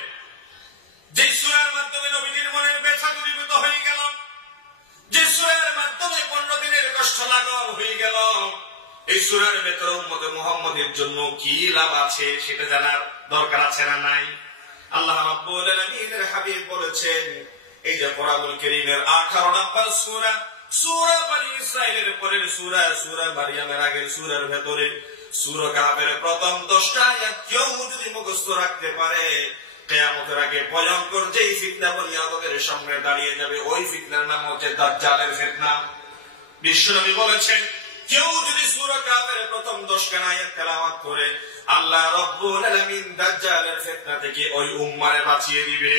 যে সূরার মাধ্যমে নবীর মনের ব্যথা দূরীভূত হয়ে গেল, যে সূরার মাধ্যমে 15 দিনের কষ্ট লাঘব হয়ে গেল, এই সূরার ভেতরে উম্মতে মুহাম্মদের জন্য কি লাভ আছে সেটা জানার দরকার আছে না নাই? আল্লাহ রাব্বুল আলামিনের হাবিব বলেছেন, এই যে কোরআনুল কারীমের 18 নম্বর সূরা বনী ইসরাঈলের পরের সূরা মারইয়ামের আগের সূরার ভেতরে সূরা কাহফের প্রথম 10টা আয়াত কেউ যদি মুখস্থ রাখতে পারে, কিয়ামতের আগে ভয়ঙ্কর যেই ফিতনা বনী আদমের সামনে দাঁড়িয়ে যাবে, ওই ফিতনার নাম হচ্ছে দাজ্জালের ফিতনা। বিশ্বনবী বলেছেন, কেউ যদি সূরা কাহফের প্রথম 10 আয়াত তেলাওয়াত করে, আল্লাহ রাব্বুল আলামিন দাজ্জালের ফিতনা থেকে ওই উম্মারে বাঁচিয়ে দিবে।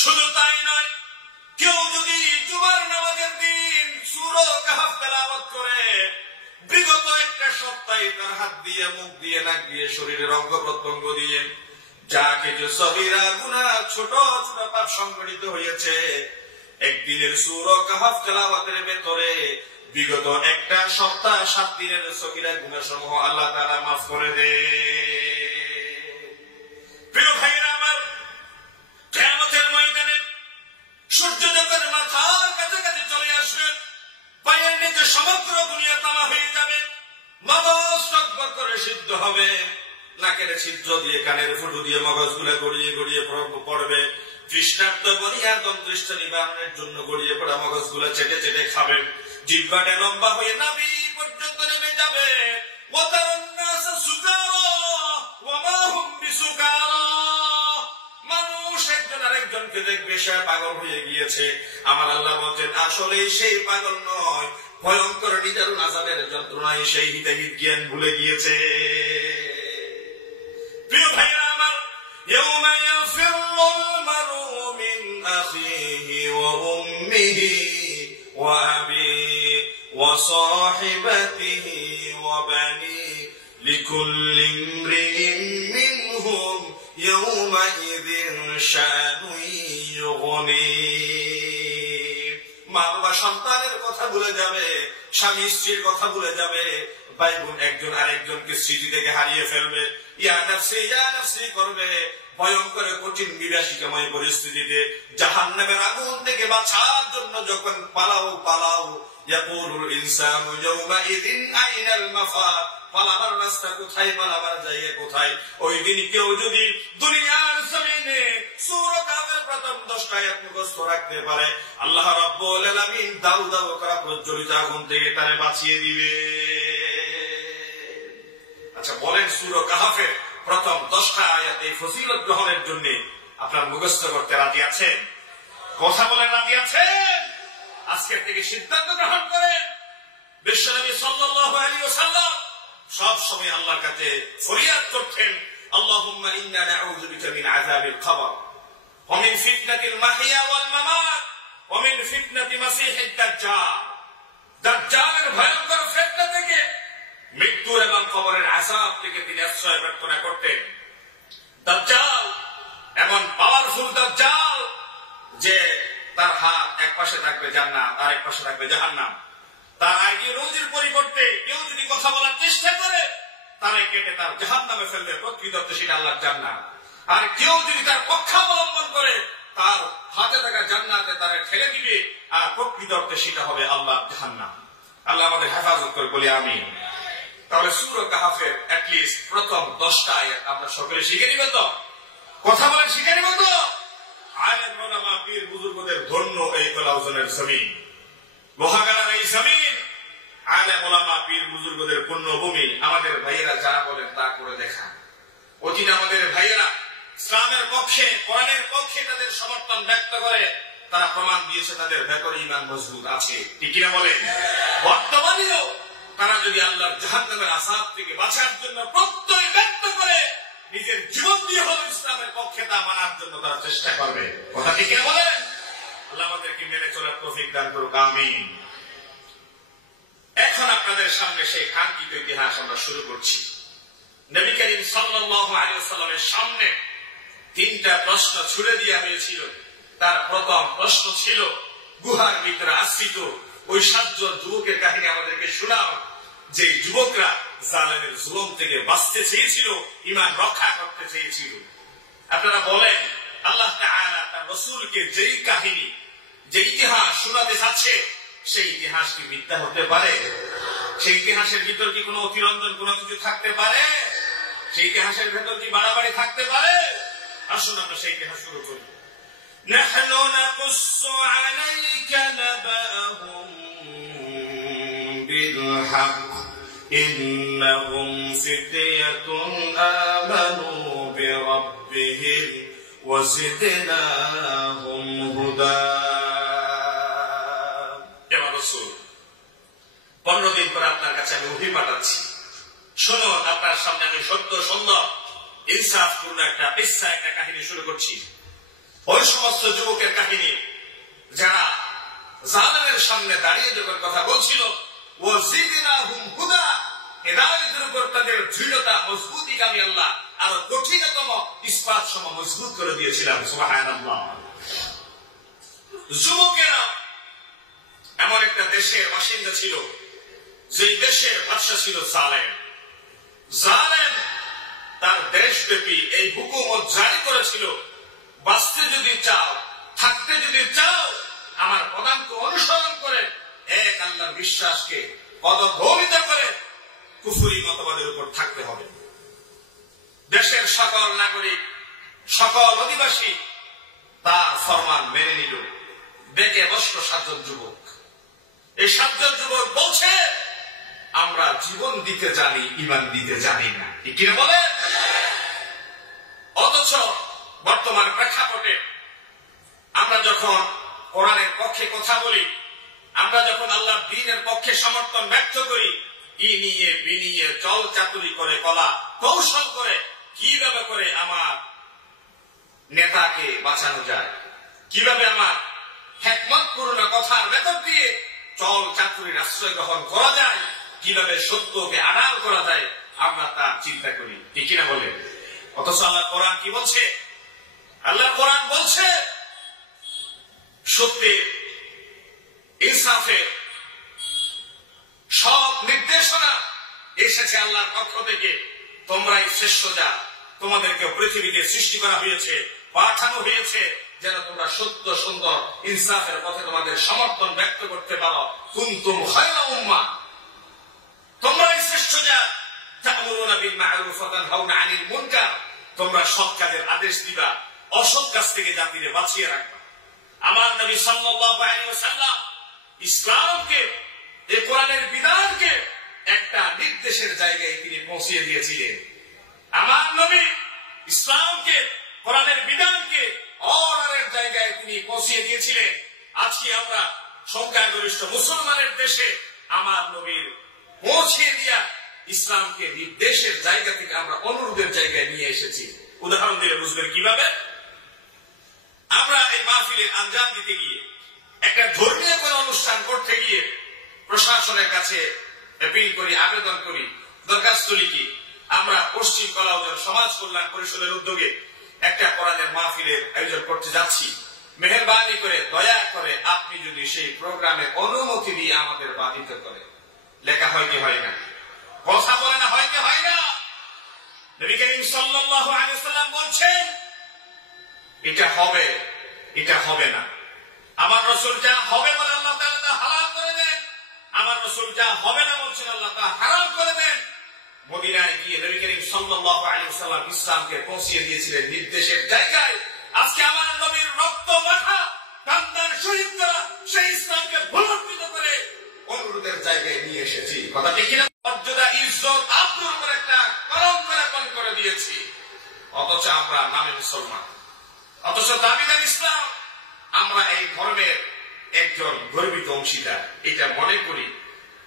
শুধু তাই নয়, কেউ যদি জুমার নামাজের দিন সূরা কাহফ তেলাওয়াত করে, বিগত একটা সপ্তাহে তার হাত দিয়ে, মুখ দিয়ে, নাক দিয়ে, শরীরের অঙ্গ প্রত্যঙ্গ দিয়ে যা কিছু সগীরা গুনাহ, ছোট ছোট পাপ সংঘটিত হয়েছে, একদিনের সূরা কাহফ তেলাওয়াতের ভেতরে বিগত একটা সপ্তাহ 7 দিনের সগীরা গুনাহ সমূহ আল্লাহ তাআলা মাফ করে দেন। প্রিয় ভাইরা আমার, কিয়ামতের ময়দানে সূর্য যখন মাথার কাছাকাছি চলে আসবে, পায়ের নিচে সমগ্র দুনিয়া তামা হয়ে যাবে, মগজ টকবক করে সিদ্ধ হবে, নাকের ছিদ্র দিয়ে কানের ফুটো দিয়ে মগজগুলো গড়িয়ে গড়িয়ে পড়বে, তৃষ্ণার্ত বনী আদম তৃষ্ণা নিবারণের জন্য গড়িয়ে পড়া মগজগুলো চেটে চেটে খাবে, জিহ্বাটা লম্বা হয়ে নাভি পর্যন্ত নেমে যাবে। মানুষ একজন আরেকজনকে দেখবে সে পাগল হয়ে গিয়েছে। আমার আল্লাহ বলছেন, আসলে সেই পাগল নয়, ভয়ঙ্কর নিদারুণ আযাবের যন্ত্রণায় সেই হিতাহিত জ্ঞান ভুলে গিয়েছে। প্রিয় ভাইরা আমার, ইয়াউমা ইয়াফিরুল মারউ মিন আখিহি ওয়া উম্মিহি ওয়া আবিহি ওয়া সাহিবাতিহি ওয়া বানিহি লিকুল্লি ইমরিইন মিনহুম ইয়াউমাইযিন শানুন ইউগনি। মা বাবা সন্তানের কথা ভুলে যাবে, স্বামী স্ত্রীর কথা ভুলে যাবে, ভাই বোন একজন আরেকজনকে স্মৃতি থেকে হারিয়ে ফেলবে, ইয়া নাফসি করবে। ভয়ঙ্কর কঠিন বিভীষিকাময় পরিস্থিতিতে জাহান্নামের আগুন থেকে বাঁচার জন্য যখন পালাও ইয়াকুলুল ইনসানু ইয়াওমাইযিন আইনাল মাফার, পালাবার রাস্তা কোথায়, পালাবার জায়গা কোথায়? ওই দিন কেউ যদি দুনিয়ার জমিনে সূরা কাহফের প্রথম 10টা আয়াত মুখস্থ রাখতে পারে, আল্লাহ রাব্বুল আলামিন দাউ দাউ করা প্রজ্বলিত আগুন থেকে তারে বাঁচিয়ে দিবে। আচ্ছা বলেন, সূরা কাহফের প্রথম 10টা আয়াত এই ফজিলত গ্রহণের জন্য আপনার মুখস্থ করতে রাজি আছেন? কথা বলেন, রাজি আছেন? আজকের থেকে সিদ্ধান্ত গ্রহণ করেন। বিশ্বনবী সাল্লাল্লাহু আলাইহি ওয়াসাল্লাম সব সময় আল্লাহর কাছে ফরিয়াদ করতেন, আল্লাহুম্মা ইন্না নাউযু বিকা মিন আযাবিল কবর ওয়া মিন ফিতনাতিল মাহইয়া ওয়াল মামাত ওয়া মিন ফিতনাতি মাসিহিদ দাজ্জাল। দাজ্জালের ভয়ঙ্কর ফিতনা থেকে, মৃত্যু এবং কবরের আযাব থেকে তিনি আশ্রয় প্রার্থনা করতেন। দাজ্জাল এমন পাওয়ারফুল দাজ্জাল যে তার হাত এক পাশে থাকবে জান্নাত আর এক পাশে থাকবে জাহান্নাম। তার আইডিওলজির পরিবর্তে কেউ যদি কথা বলার চেষ্টা করে, তারাই কেটে তার জাহান্নামে ফেলবে, প্রকৃত সেটা আল্লাহর জান্নাত। আর কেউ যদি তার পক্ষাবলম্বন করে তার হাতে থাকা জান্নাতে তারা ঠেলে দিবে, আর প্রকৃত অর্থে সেটা হবে আল্লাহর জাহান্নাম। আল্লাহ আমাদের হেফাজত করে বলি আমিন। তাহলে সূরা কাহফের অ্যাটলিস্ট প্রথম 10টা আয়াত আমরা সকলে শিখে নিব তো? কথা বলেন, শিখে নিব তো? আলেম ওলামা পীর বুজুর্গদের ধন্য এই কলাউজনের জমিন, লোহাগাড়ার এই জমিন, আলেম ওলামা পীর বুজুর্গদের পুণ্যভূমি। আমাদের ভাইয়েরা যা বলেন তা করে দেখান। অতীতে আমাদের ভাইয়েরা ইসলামের পক্ষে, কোরআনের পক্ষে তাদের সমর্থন ব্যক্ত করে তারা প্রমাণ দিয়েছে তাদের ভেতরে ঈমান মজবুত আছে, ঠিক কিনা বলেন? বর্তমানেও তারা যদি আল্লাহর জাহান্নামের আযাব থেকে বাঁচার জন্য প্রত্যয় ব্যক্ত করে নিজের জীবন দিয়ে হল ইসলামের পক্ষে তা মানার জন্য তারা চেষ্টা করবে। কথা ঠিক কিনা বলেন? আল্লাহ আমাদেরকে মেনে চলার তৌফিক দান করুক, আমিন। এখন আপনাদের সামনে সেই কাঙ্ক্ষিত ইতিহাস আমরা শুরু করছি। নবী করিম সাল্লাল্লাহু আলাইহি ওয়াসাল্লামের সামনে 3টা প্রশ্ন ছুড়ে দেওয়া হয়েছিল। তার প্রথম প্রশ্ন ছিল, গুহার ভিতরে আশ্রিত ওই 7 জন যুবকের কাহিনী আমাদেরকে শোনাও, যে যুবকরা জালেমের জুলুম থেকে বাঁচতে চেয়েছিল, ঈমান রক্ষা করতে চেয়েছিল। আপনারা বলেন, আল্লাহ তাআলা তার রাসূলকে যেই কাহিনী, যে ইতিহাস শোনাতে চাচ্ছে, সেই ইতিহাস কি মিথ্যা হতে পারে? সেই ইতিহাসের ভিতর কি কোনো অতিরঞ্জন কোনো কিছু থাকতে পারে? সেই ইতিহাসের ভেতর কি বাড়াবাড়ি থাকতে পারে? আসুন আমরা সেই ইতিহাস শুরু করি। নাহনু নাকুসসু আলাইকা নাবাহুম বিল হক ইন্নাহুম ফিতয়াতুন আমানু বিরাব্বিহিম ওয়া জিদনাহুম হুদা। 15 দিন পরে আপনার কাছে আমি ওহী পাঠাচ্ছি। শুনুন, আপনার সামনে আমি সত্য সুন্দর ইনসাফপূর্ণ একটা কিসসা, একটা কাহিনী শুরু করছি। ওই সমস্ত যুবকের কাহিনী যারা জালেমের সামনে দাঁড়িয়ে যখন কথা বলছিল, ও জিদনাহুম হুদা, হেদায়েতের উপর তাদের দৃঢ়তা মজবুতিকে আমি আল্লাহ আরো কঠিনতম ইস্পাত সম মজবুত করে দিয়েছিলাম। সুবহানাল্লাহ। যুবকেরা এমন একটা দেশের বাসিন্দা ছিল, যে দেশের বাদশা ছিল জালেম। জালেম তার দেশব্যাপী এই হুকুমত জারি করেছিল, বাঁচতে যদি চাও, থাকতে যদি চাও, আমার প্রধানকে অনুসরণ করে এক আল্লাহর বিশ্বাসকে পদভূমিত করে কুফরি মতবাদের উপর থাকতে হবে। দেশের সকল নাগরিক, সকল অধিবাসী তার ফরমান মেনে নিল। বেঁকে বসল 7 জন যুবক। এই 7 জন যুবক বলছে, আমরা জীবন দিতে জানি, ঈমান দিতে জানি না, ঠিক কিনা বলেন? অথচ বর্তমান প্রেক্ষাপটে আমরা যখন কোরআনের পক্ষে কথা বলি, আমরা যখন আল্লাহর দ্বীনের পক্ষে সমর্থন ব্যক্ত করি, ই নিয়ে বিনিয়ে চল চাতুরি করে, কলা কৌশল করে কিভাবে করে আমার নেতাকে বাঁচানো যায়, কিভাবে আমার হিকমতপূর্ণ কথার ভেতর দিয়ে চল চাতুরির আশ্রয় গ্রহণ করা যায়, কিভাবে সত্যকে আড়াল করা যায়, আমরা তা চিন্তা করি, ঠিক কিনা বলে? অথচ আল্লাহ কোরআন কি বলছে? আল্লাহ কোরআন বলছে, সত্যের, ইনসাফের সব নির্দেশনা এসেছে আল্লাহর পক্ষ থেকে। তোমরাই শ্রেষ্ঠ জাত, তোমাদেরকে পৃথিবীতে সৃষ্টি করা হয়েছে, পাঠানো হয়েছে যেন তোমরা সত্য সুন্দর ইনসাফের পথে তোমাদের সমর্থন ব্যক্ত করতে পারো। কুনতুম খায়রা উম্মাহ, তোমরাই শ্রেষ্ঠ জাত। তা'মুরুনা বিল মা'রুফ ওয়া তানহাউনা আনিল মুনকার, তোমরা সৎ কাজের আদেশ দিবা, অসৎ কাজ থেকে জাতিকে বাঁচিয়ে রাখবা। আমার নবী সাল্লাল্লাহু আলাইহি ওয়াসাল্লাম ইসলামকে, এই কোরআনের বিধানকে একটা নির্দেশের জায়গায় তিনি পৌঁছিয়ে দিয়েছিলেন। আমার নবী ইসলামকে, কোরআনের বিধানকে অর্ডারের জায়গায় তিনি পৌঁছিয়ে দিয়েছিলেন। আজকে আমরা সংখ্যাগরিষ্ঠ মুসলমানের দেশে আমার নবীর পৌঁছিয়ে দিয়া ইসলামকে নির্দেশের জায়গা থেকে আমরা অনুরোধের জায়গায় নিয়ে এসেছি। উদাহরণ দিলে বুঝবেন কিভাবে। আমরা এই মাহফিলের আঞ্জাম দিতে গিয়ে, একটা ধর্মীয় কোন অনুষ্ঠান করতে গিয়ে প্রশাসনের কাছে অ্যাপিল করি, আবেদন করি, দরখাস্ত লিখি। আমরা পশ্চিম কলাউজার সমাজ কল্যাণ পরিষদের উদ্যোগে একটা কোরআনের মাহফিলের আয়োজন করতে যাচ্ছি। মেহেরবানি করে, দয়া করে আপনি যদি সেই প্রোগ্রামে অনুমতি দিয়ে আমাদের বাধিত করে। লেখা হয় কি হয় না? কথা বলে না, হয় কি হয় না? নবী করিম সাল্লাল্লাহু আলাইহি ওয়াসাল্লাম বলছেন এটা হবে, এটা হবে না। আমার রাসূল যা হবে বলে আল্লাহ তাআলা তা হালাল করে দেন, আমার রাসূল যা হবে না বলছেন আল্লাহ তা হারাম করে দেন। মদিনায় গিয়ে নবী করিম সাল্লাল্লাহু আলাইহি ওয়াসাল্লাম ইসলামকে পৌঁছিয়ে দিয়েছিলেন নির্দেশের জায়গায়। আজকে আমার নবীর রক্ত মাখা কান্দার শহীদরা সেই ইসলামকে ভুলণ্ঠিত করে অনুরোধের জায়গায় নিয়ে এসেছি। কথা ঠিক কিনা? মর্যাদা ইজ্জত আপনার উপর একটা কলঙ্ক লেপন করে দিয়েছি, অথচ আমরা নামে মুসলমান, অথচ দাবিদার ইসলাম। আমরা এই ধর্মের একজন গর্বিত অংশীদার, এটা মনে করি।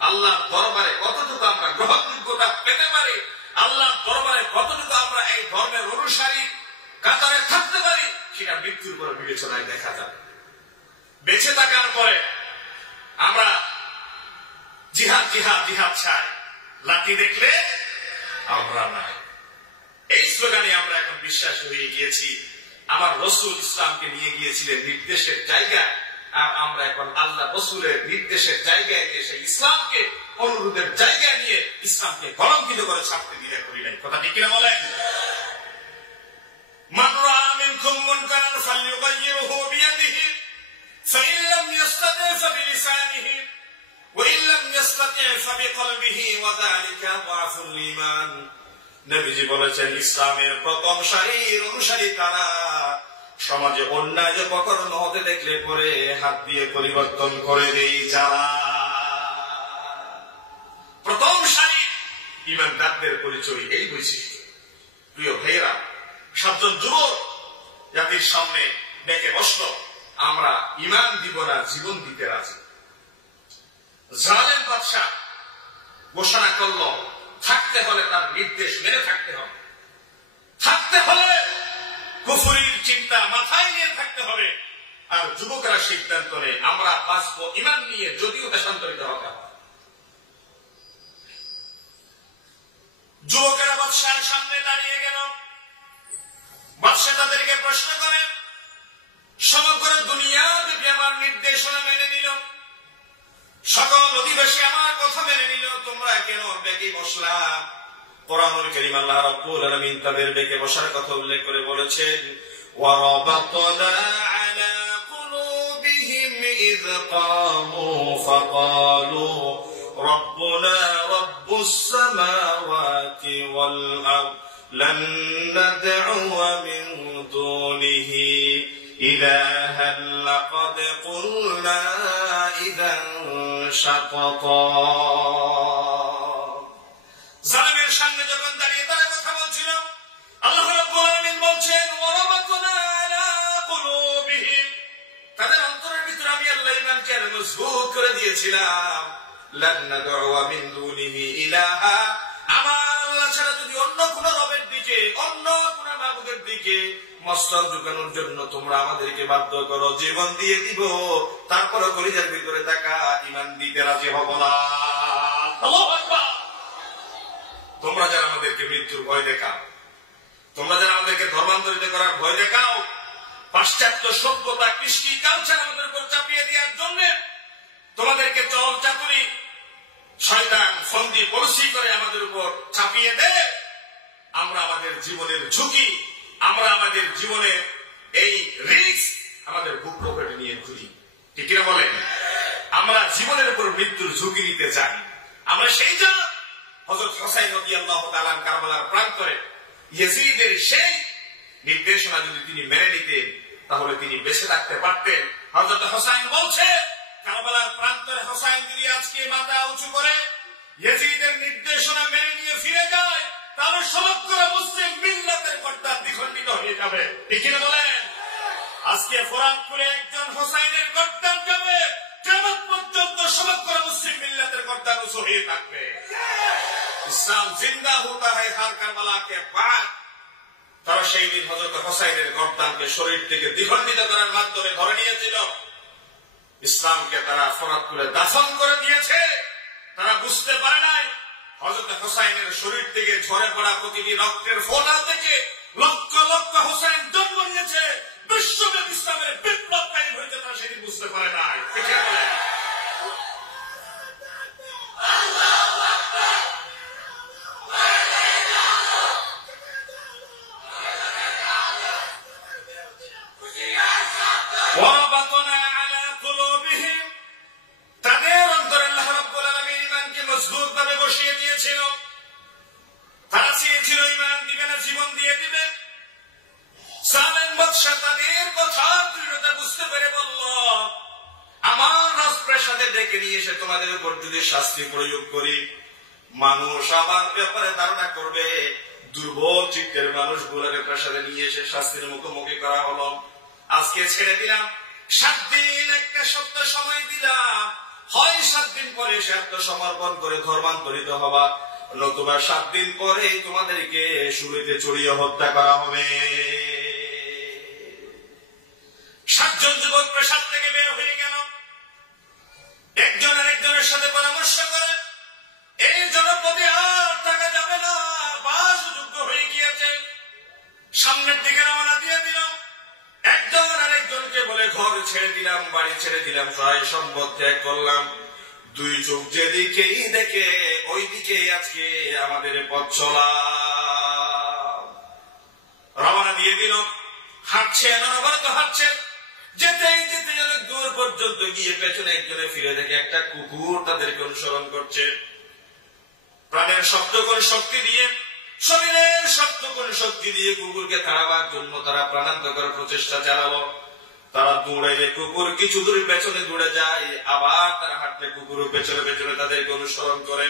আল্লাহ দরবারে কতটুকু আমরা গ্রহণযোগ্যতা পেতে পারি, আল্লাহ দরবারে কতটুকু আমরা এই ধর্মের অনুসারী কাতারে থাকতে পারি, সেটা মৃত্যুর পর বিবেচনায় দেখা যাবে। বেঁচে থাকার পরে আমরা জিহাদ জিহাদ জিহাদ চাই, লাঠি দেখলে আমরা নাই, এই স্লোগানে আমরা এখন বিশ্বাসী হয়ে গিয়েছি। আমার রাসূল ইসলামকে নিয়ে গিয়েছিলেন নির্দেশের জায়গায়, আর আমরা এখন আল্লাহ রাসূলের নির্দেশের জায়গায় এসে ইসলামকে অনুরোধের জায়গায় নিয়ে ইসলামকে কলঙ্কিত করে ছাড়তে দিয়ে করি নাই। কথা ঠিক কিনা বলেন? মান রাআ মিনকুম মুনকারান ফালইউগাইয়িরহু বিয়াদিহি ফাইন লাম ইস্তাতি' ফাবিলিসানিহি ওয়া ইন লাম ইস্তাতি' ফাবিকলবিহি ওয়া যালিকা দাফুল ঈমান। নবীজি বলেছেন ইসলামের প্রথম সারির অনুসারী তারা সমাজে অন্যায় অপকর্ম হতে দেখলে পরে হাত দিয়ে পরিবর্তন করে দেই যারা। প্রথম সারি ঈমানদারদের পরিচয় এই বৈশিষ্ট্য। প্রিয় ভাইয়েরা, 7 জন যুবক জাতির সামনে ডেকে বসল, আমরা ঈমান দিব না, জীবন দিতে রাজি। জালেম বাদশা ঘোষণা করল থাকতে হলে তার নির্দেশ মেনে থাকতে হবে, থাকতে হলে কুফরির চিন্তা মাথায় নিয়ে থাকতে হবে। আর যুবকেরা সিদ্ধান্ত নেয় আমরা বাঁচবো ঈমান নিয়ে, যদিও দেশান্তরিত হতে হবে। যুবকেরা বাদশার সামনে দাঁড়িয়ে গেল। বাদশা তাদেরকে প্রশ্ন করে, সমগ্র দুনিয়া ব্যাপী আমার নির্দেশনা মেনে নিল, সকল অধিবাসী আমার কথা মেনে নিল, তোমরা কেন বেঁকে বসলা? কোরআনুল কারীম আল্লাহ রাব্বুল আলামিন তাদের বেঁকে বসার কথা উল্লেখ করে বলেছেন, ওয়ারাবাতনা আলা কুলুবিহিম ইয কামু ফাকালু রাব্বুনা রাব্বুস সামাওয়াতি ওয়াল আরদ লান নাদ'উ মিন দুনিহি ইলাহান লাকাদ কুলনা ইযান শাতাতা। জালেমের সামনে যখন দাঁড়িয়ে তারা কথা বলছিল, আল্লাহ রাব্বুল আলামিন বলছেন ওয়ারাবাতনা আলা কুলুবিহিম, তাদের অন্তরের ভিতরে আমি আল্লাহ ঈমানকে মজবুত করে দিয়েছিলাম। লান নাদ'উ মিন দুনিহি ইলাহা, আমার আল্লাহ ছাড়া যদি অন্য কোন রবের দিকে, অন্য কোন মাবুদের দিকে মস্তক ঝুঁকানোর জন্য তোমরা আমাদেরকে বাধ্য করো, জীবন দিয়ে দিব, তারপরে কলিজার ভিতরে থাকা ঈমান দিতে রাজি হব না। আল্লাহু আকবার। তোমরা যারা আমাদেরকে মৃত্যুর ভয় দেখাও, তোমরা যারা আমাদেরকে ধর্মান্তরিত করার ভয় দেখাও, পাশ্চাত্য সভ্যতা কৃষ্টি কালচার আমাদের উপর চাপিয়ে দেওয়ার জন্য তোমাদেরকে চল চাতুরি শয়তান ফন্দি পলসি করে আমাদের উপর চাপিয়ে দেয়, আমরা আমাদের জীবনের ঝুঁকি, আমরা আমাদের জীবনের এই রিস্ক আমাদের বুক পকেটে নিয়ে ঘুরি। ঠিক কিনা বলেন? আমরা জীবনের উপর মৃত্যুর ঝুঁকি নিতে চাই। আমরা সেই জন্য হযরত হুসাইন রাদিয়াল্লাহু তাআলা কারবালার প্রান্তরে ইয়াজিদের সেই নির্দেশনা যদি তিনি মেনে নিতেন, তাহলে তিনি বেঁচে থাকতে পারতেন। হযরত হুসাইন বলছে, কারবালার প্রান্তরে হুসাইন যদি আজকে মাথা উঁচু করে ইয়াজিদের নির্দেশনা মেনে নিয়ে ফিরে যায়, তাহলে সমগ্র মুসলিম মিল্লাতের কর্তা দ্বিখণ্ডিত হয়ে যাবে। ঠিক কিনা বলেন? আজকে ফরাদপুরে একজন হুসাইনের কর্তা যাবে, কিয়ামত পর্যন্ত সমগ্র মুসলিম মিল্লাতের কর্তা উঁচু হয়ে থাকবে। ইসলাম জিন্দা হতা है हर কারবালা के बाद। তারা সেই দিন হযরত হুসাইনের গর্দানকে শরীর থেকে দ্বিখণ্ডিত করার মাধ্যমে ধরে নিয়েছিল। ইসলামকে তারা ফরাদপুরে দাফন করে দিয়েছে। তারা বুঝতে পারে নাই হযরত হুসাইনের শরীর থেকে ঝরে পড়া প্রতিটি রক্তের ফোঁটা থেকে লক্ষ লক্ষ হুসাইন জন্ম নিয়েছে। বিশ্বব্যাপী ইসলামের বিপ্লব কায়েম হয়েছে, তারা সেদিন বুঝতে পারে নাই। ঠিক আছে? তারা চেয়েছিল ঈমান দিবে না, জীবন দিয়ে দিবে। জালেম বাদশা তাদের কথা দৃঢ়তা বুঝতে পেরে বলল, আমার রাজপ্রাসাদে ডেকে নিয়ে এসে তোমাদের উপর যদি শাস্তি প্রয়োগ করি, মানুষ আমার ব্যাপারে ধারণা করবে দুর্বল চিত্তের মানুষগুলোকে প্রাসাদে নিয়ে এসে শাস্তির মুখোমুখি করা হলো। আজকে ছেড়ে দিলাম, 7 দিন একটা সপ্তাহ সময় দিলাম, হয় 7 দিন পরে সে আত্মসমর্পণ করে ধর্মান্তরিত হবা, নতুবা 7 দিন পরে তোমাদেরকে শুলিতে চড়িয়ে হত্যা করা হবে। 7 জন যুবক প্রাসাদ থেকে বের হয়ে গেল। একজন আরেকজনের সাথে পরামর্শ করে, এই জনপদে আর থাকা যাবে না, বাসযোগ্য হয়ে গিয়েছে। সামনের দিকে রওনা দিয়ে দিল। একজন আরেকজনকে বলে, ঘর ছেড়ে দিলাম, বাড়ি ছেড়ে দিলাম, সহায় সম্পদ ত্যাগ করলাম, 2 চোখ যেদিকেই দেখে ওই দিকে আজকে আমাদের পথ চলা। রওনা দিয়ে দিল। হাঁটছে, অনবরত হাঁটছে। যেতেই যেতে অনেক দূর পর্যন্ত গিয়ে পেছনে একজনে ফিরে দেখে একটা কুকুর তাদেরকে অনুসরণ করছে। প্রাণের সপ্তগুণ শক্তি দিয়ে, শরীরের সপ্তগুণ শক্তি দিয়ে কুকুরকে তাড়াবার জন্য তারা প্রাণান্তকর প্রচেষ্টা চালালো। তারা দৌড়াইলে কুকুর কিছু দূর পেছনে দৌড়ে যায়, আবার তারা হাঁটলে কুকুর পেছনে পেছনে তাদেরকে অনুসরণ করে।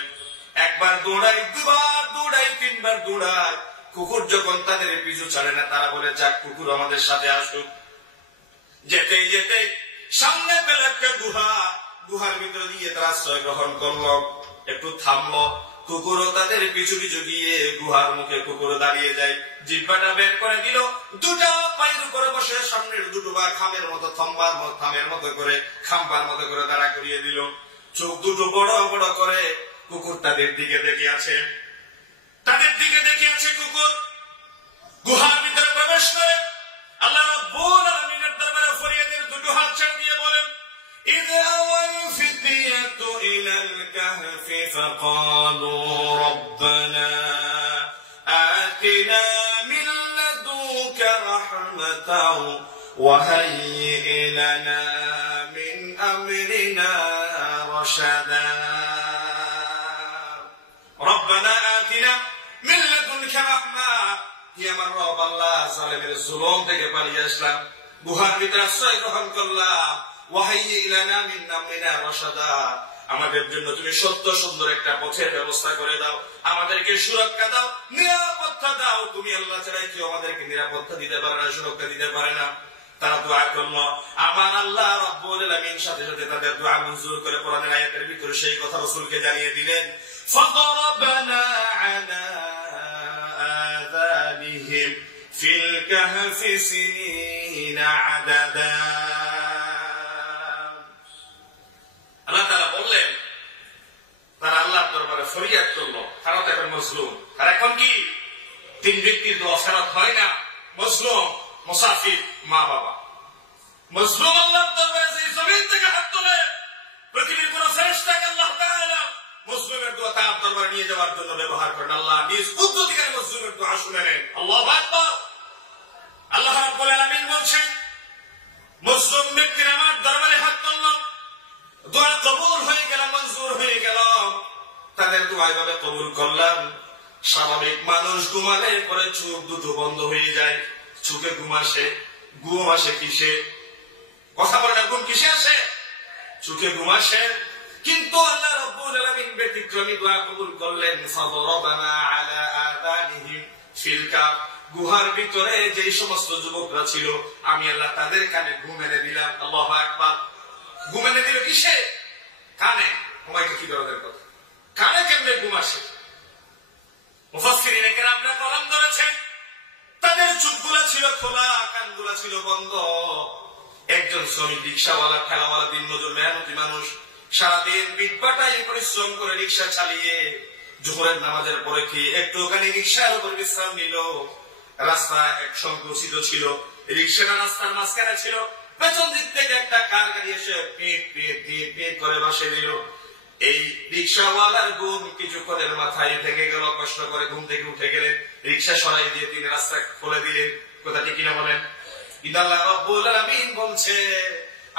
একবার দৌড়ায়, 2বার দৌড়ায়, 3বার দৌড়ায়। কুকুর যখন তাদের পিছু ছাড়ে না, তারা বলে, যাক কুকুর আমাদের সাথে আসুক। যেতেই যেতেই সামনে পেল একটা গুহা। গুহার ভিতরে দিয়ে তারা আশ্রয় গ্রহণ করলো। একটু থামলো। কুকুরও তাদের পিছু পিছু গিয়ে গুহার মুখে কুকুর দাঁড়িয়ে যায়। জিহ্বাটা বের করে দিল, 2টা পায়ের উপরে বসে সামনের 2টো পা খামের মতো থামের মতো করে খাম্বার মতো করে দাঁড়া করিয়ে দিল। চোখ 2টো বড় বড় করে কুকুর তাদের দিকে দেখে আছে। কুকুর গুহার ভিতরে প্রবেশ করে আল্লাহ রাব্বুল আলামিনের দরবারে ফরিয়াদের 2টো হাত ছেড়ে দিয়ে বলেন, ইযা আওয়াল ফিতিয়াতু ইলাল কাহফি ফাকালু রাব্বানা আতিনা মিন লাদুনকা রাহমাতাও ওয়া হায়্যি লানা মিন আমরিনা রাশাদা। রাব্বানা আতিনা মিন লাদুনকা রাহমা, হে আমার রব আল্লাহ, জালেমের জুলুম থেকে পালিয়ে আসলাম, গুহার ভিতরে আশ্রয় গ্রহণ করলাম। ওয়া হায়্যি লানা মিন আমরিনা রাশাদা, আমাদের জন্য তুমি সত্য সুন্দর একটা পথের ব্যবস্থা করে দাও, আমাদেরকে সুরক্ষা দাও, নিরাপত্তা দাও। তুমি আল্লাহ ছাড়া কেউ আমাদেরকে নিরাপত্তা দিতে পারে না, সুরক্ষা দিতে পারে না। তারা দোয়া করলো, আমার আল্লাহ রাব্বুল আলামিন সাথে সাথে তাদের দোয়া মঞ্জুর করে কোরআনের আয়াতের ভিতরে সেই কথা রাসূলকে জানিয়ে দিলেন, ফাদরাবনা আলা আযানিহিম ফিল কাহফি সিনিনা আদাদা। আল্লাহ তাআলা বললেন, তারা আল্লাহর দরবারে ফরিয়াদ করলো, তারা তো এখন মজলুম। আর এখন কি 3 ব্যক্তির দোয়া ফেরত হয় না? মজলুম, মুসাফির, মা বাবা। মজলুম আল্লাহর দরবারে যে জমিন থেকে হাত তোলে, পৃথিবীর কোন ফেরেশতাকে আল্লাহ তাআলা মজলুমের দোয়া তার দরবারে নিয়ে যাওয়ার জন্য ব্যবহার করেন। আল্লাহ নিজ কুদরতিকারী মজলুমের দোয়া শুনে নেন। আল্লাহু আকবার। আল্লাহ রাব্বুল আলামিন বলছেন, মজলুম ব্যক্তির আমার দরবারে হাত তুলল, দোয়া কবুল হয়ে গেল, মঞ্জুর হয়ে গেল। তাদের দোয়া এভাবে কবুল করলাম। স্বাভাবিক মানুষ ঘুমালে পরে চোখ 2টো বন্ধ হয়ে যায়, চোখে ঘুম আসে। ঘুম আসে কিসে? কথা বলে না, ঘুম কিসে আসে? চোখে ঘুম আসে। কিন্তু আল্লাহ রাব্বুল আলামিন ব্যতিক্রমী দোয়া কবুল করলেন, ফাদরাবানা আলা আযানিহিম ফিল কাহফ, গুহার ভিতরে যে সমস্ত যুবকরা ছিল আমি আল্লাহ তাদের কানে ঘুম এনে দিলাম। আল্লাহু আকবার। ঘুম এনে দিল কিসে? কানে। তোমাকে কি দরকার কথা? কানে কেমনে ঘুম আসে? মুফাসসিরিনে কেরামরা কলম ধরেছেন, তাদের চোখগুলা ছিল খোলা, কানগুলা ছিল বন্ধ। একজন শ্রমিক রিক্সাওয়ালা, ঠেলাওয়ালা, দিনমজুর মেহনতি মানুষ, সারাদিন পিঠপাটায় পরিশ্রম করে রিক্সা চালিয়ে জোহরের নামাজের পরে খেয়ে একটুখানি রিক্সার উপর বিশ্রাম নিল। রাস্তা এক সংকুচিত ছিল, রিক্সাটা রাস্তার মাঝখানে ছিল। পেছন দিক থেকে একটা কার গাড়ি এসে পিট পিট পিট পিট করে বসে দিল। এই রিক্সাওয়ালার ঘুম কিছুক্ষণের মাথায় থেকে গেল। কষ্ট করে ঘুম থেকে উঠে গেলেন, রিক্সা সরাই দিয়ে তিনি রাস্তা খুলে দিলেন। কথাটি কিনা বলেন? আল্লাহ রাব্বুল আলামিন বলছে,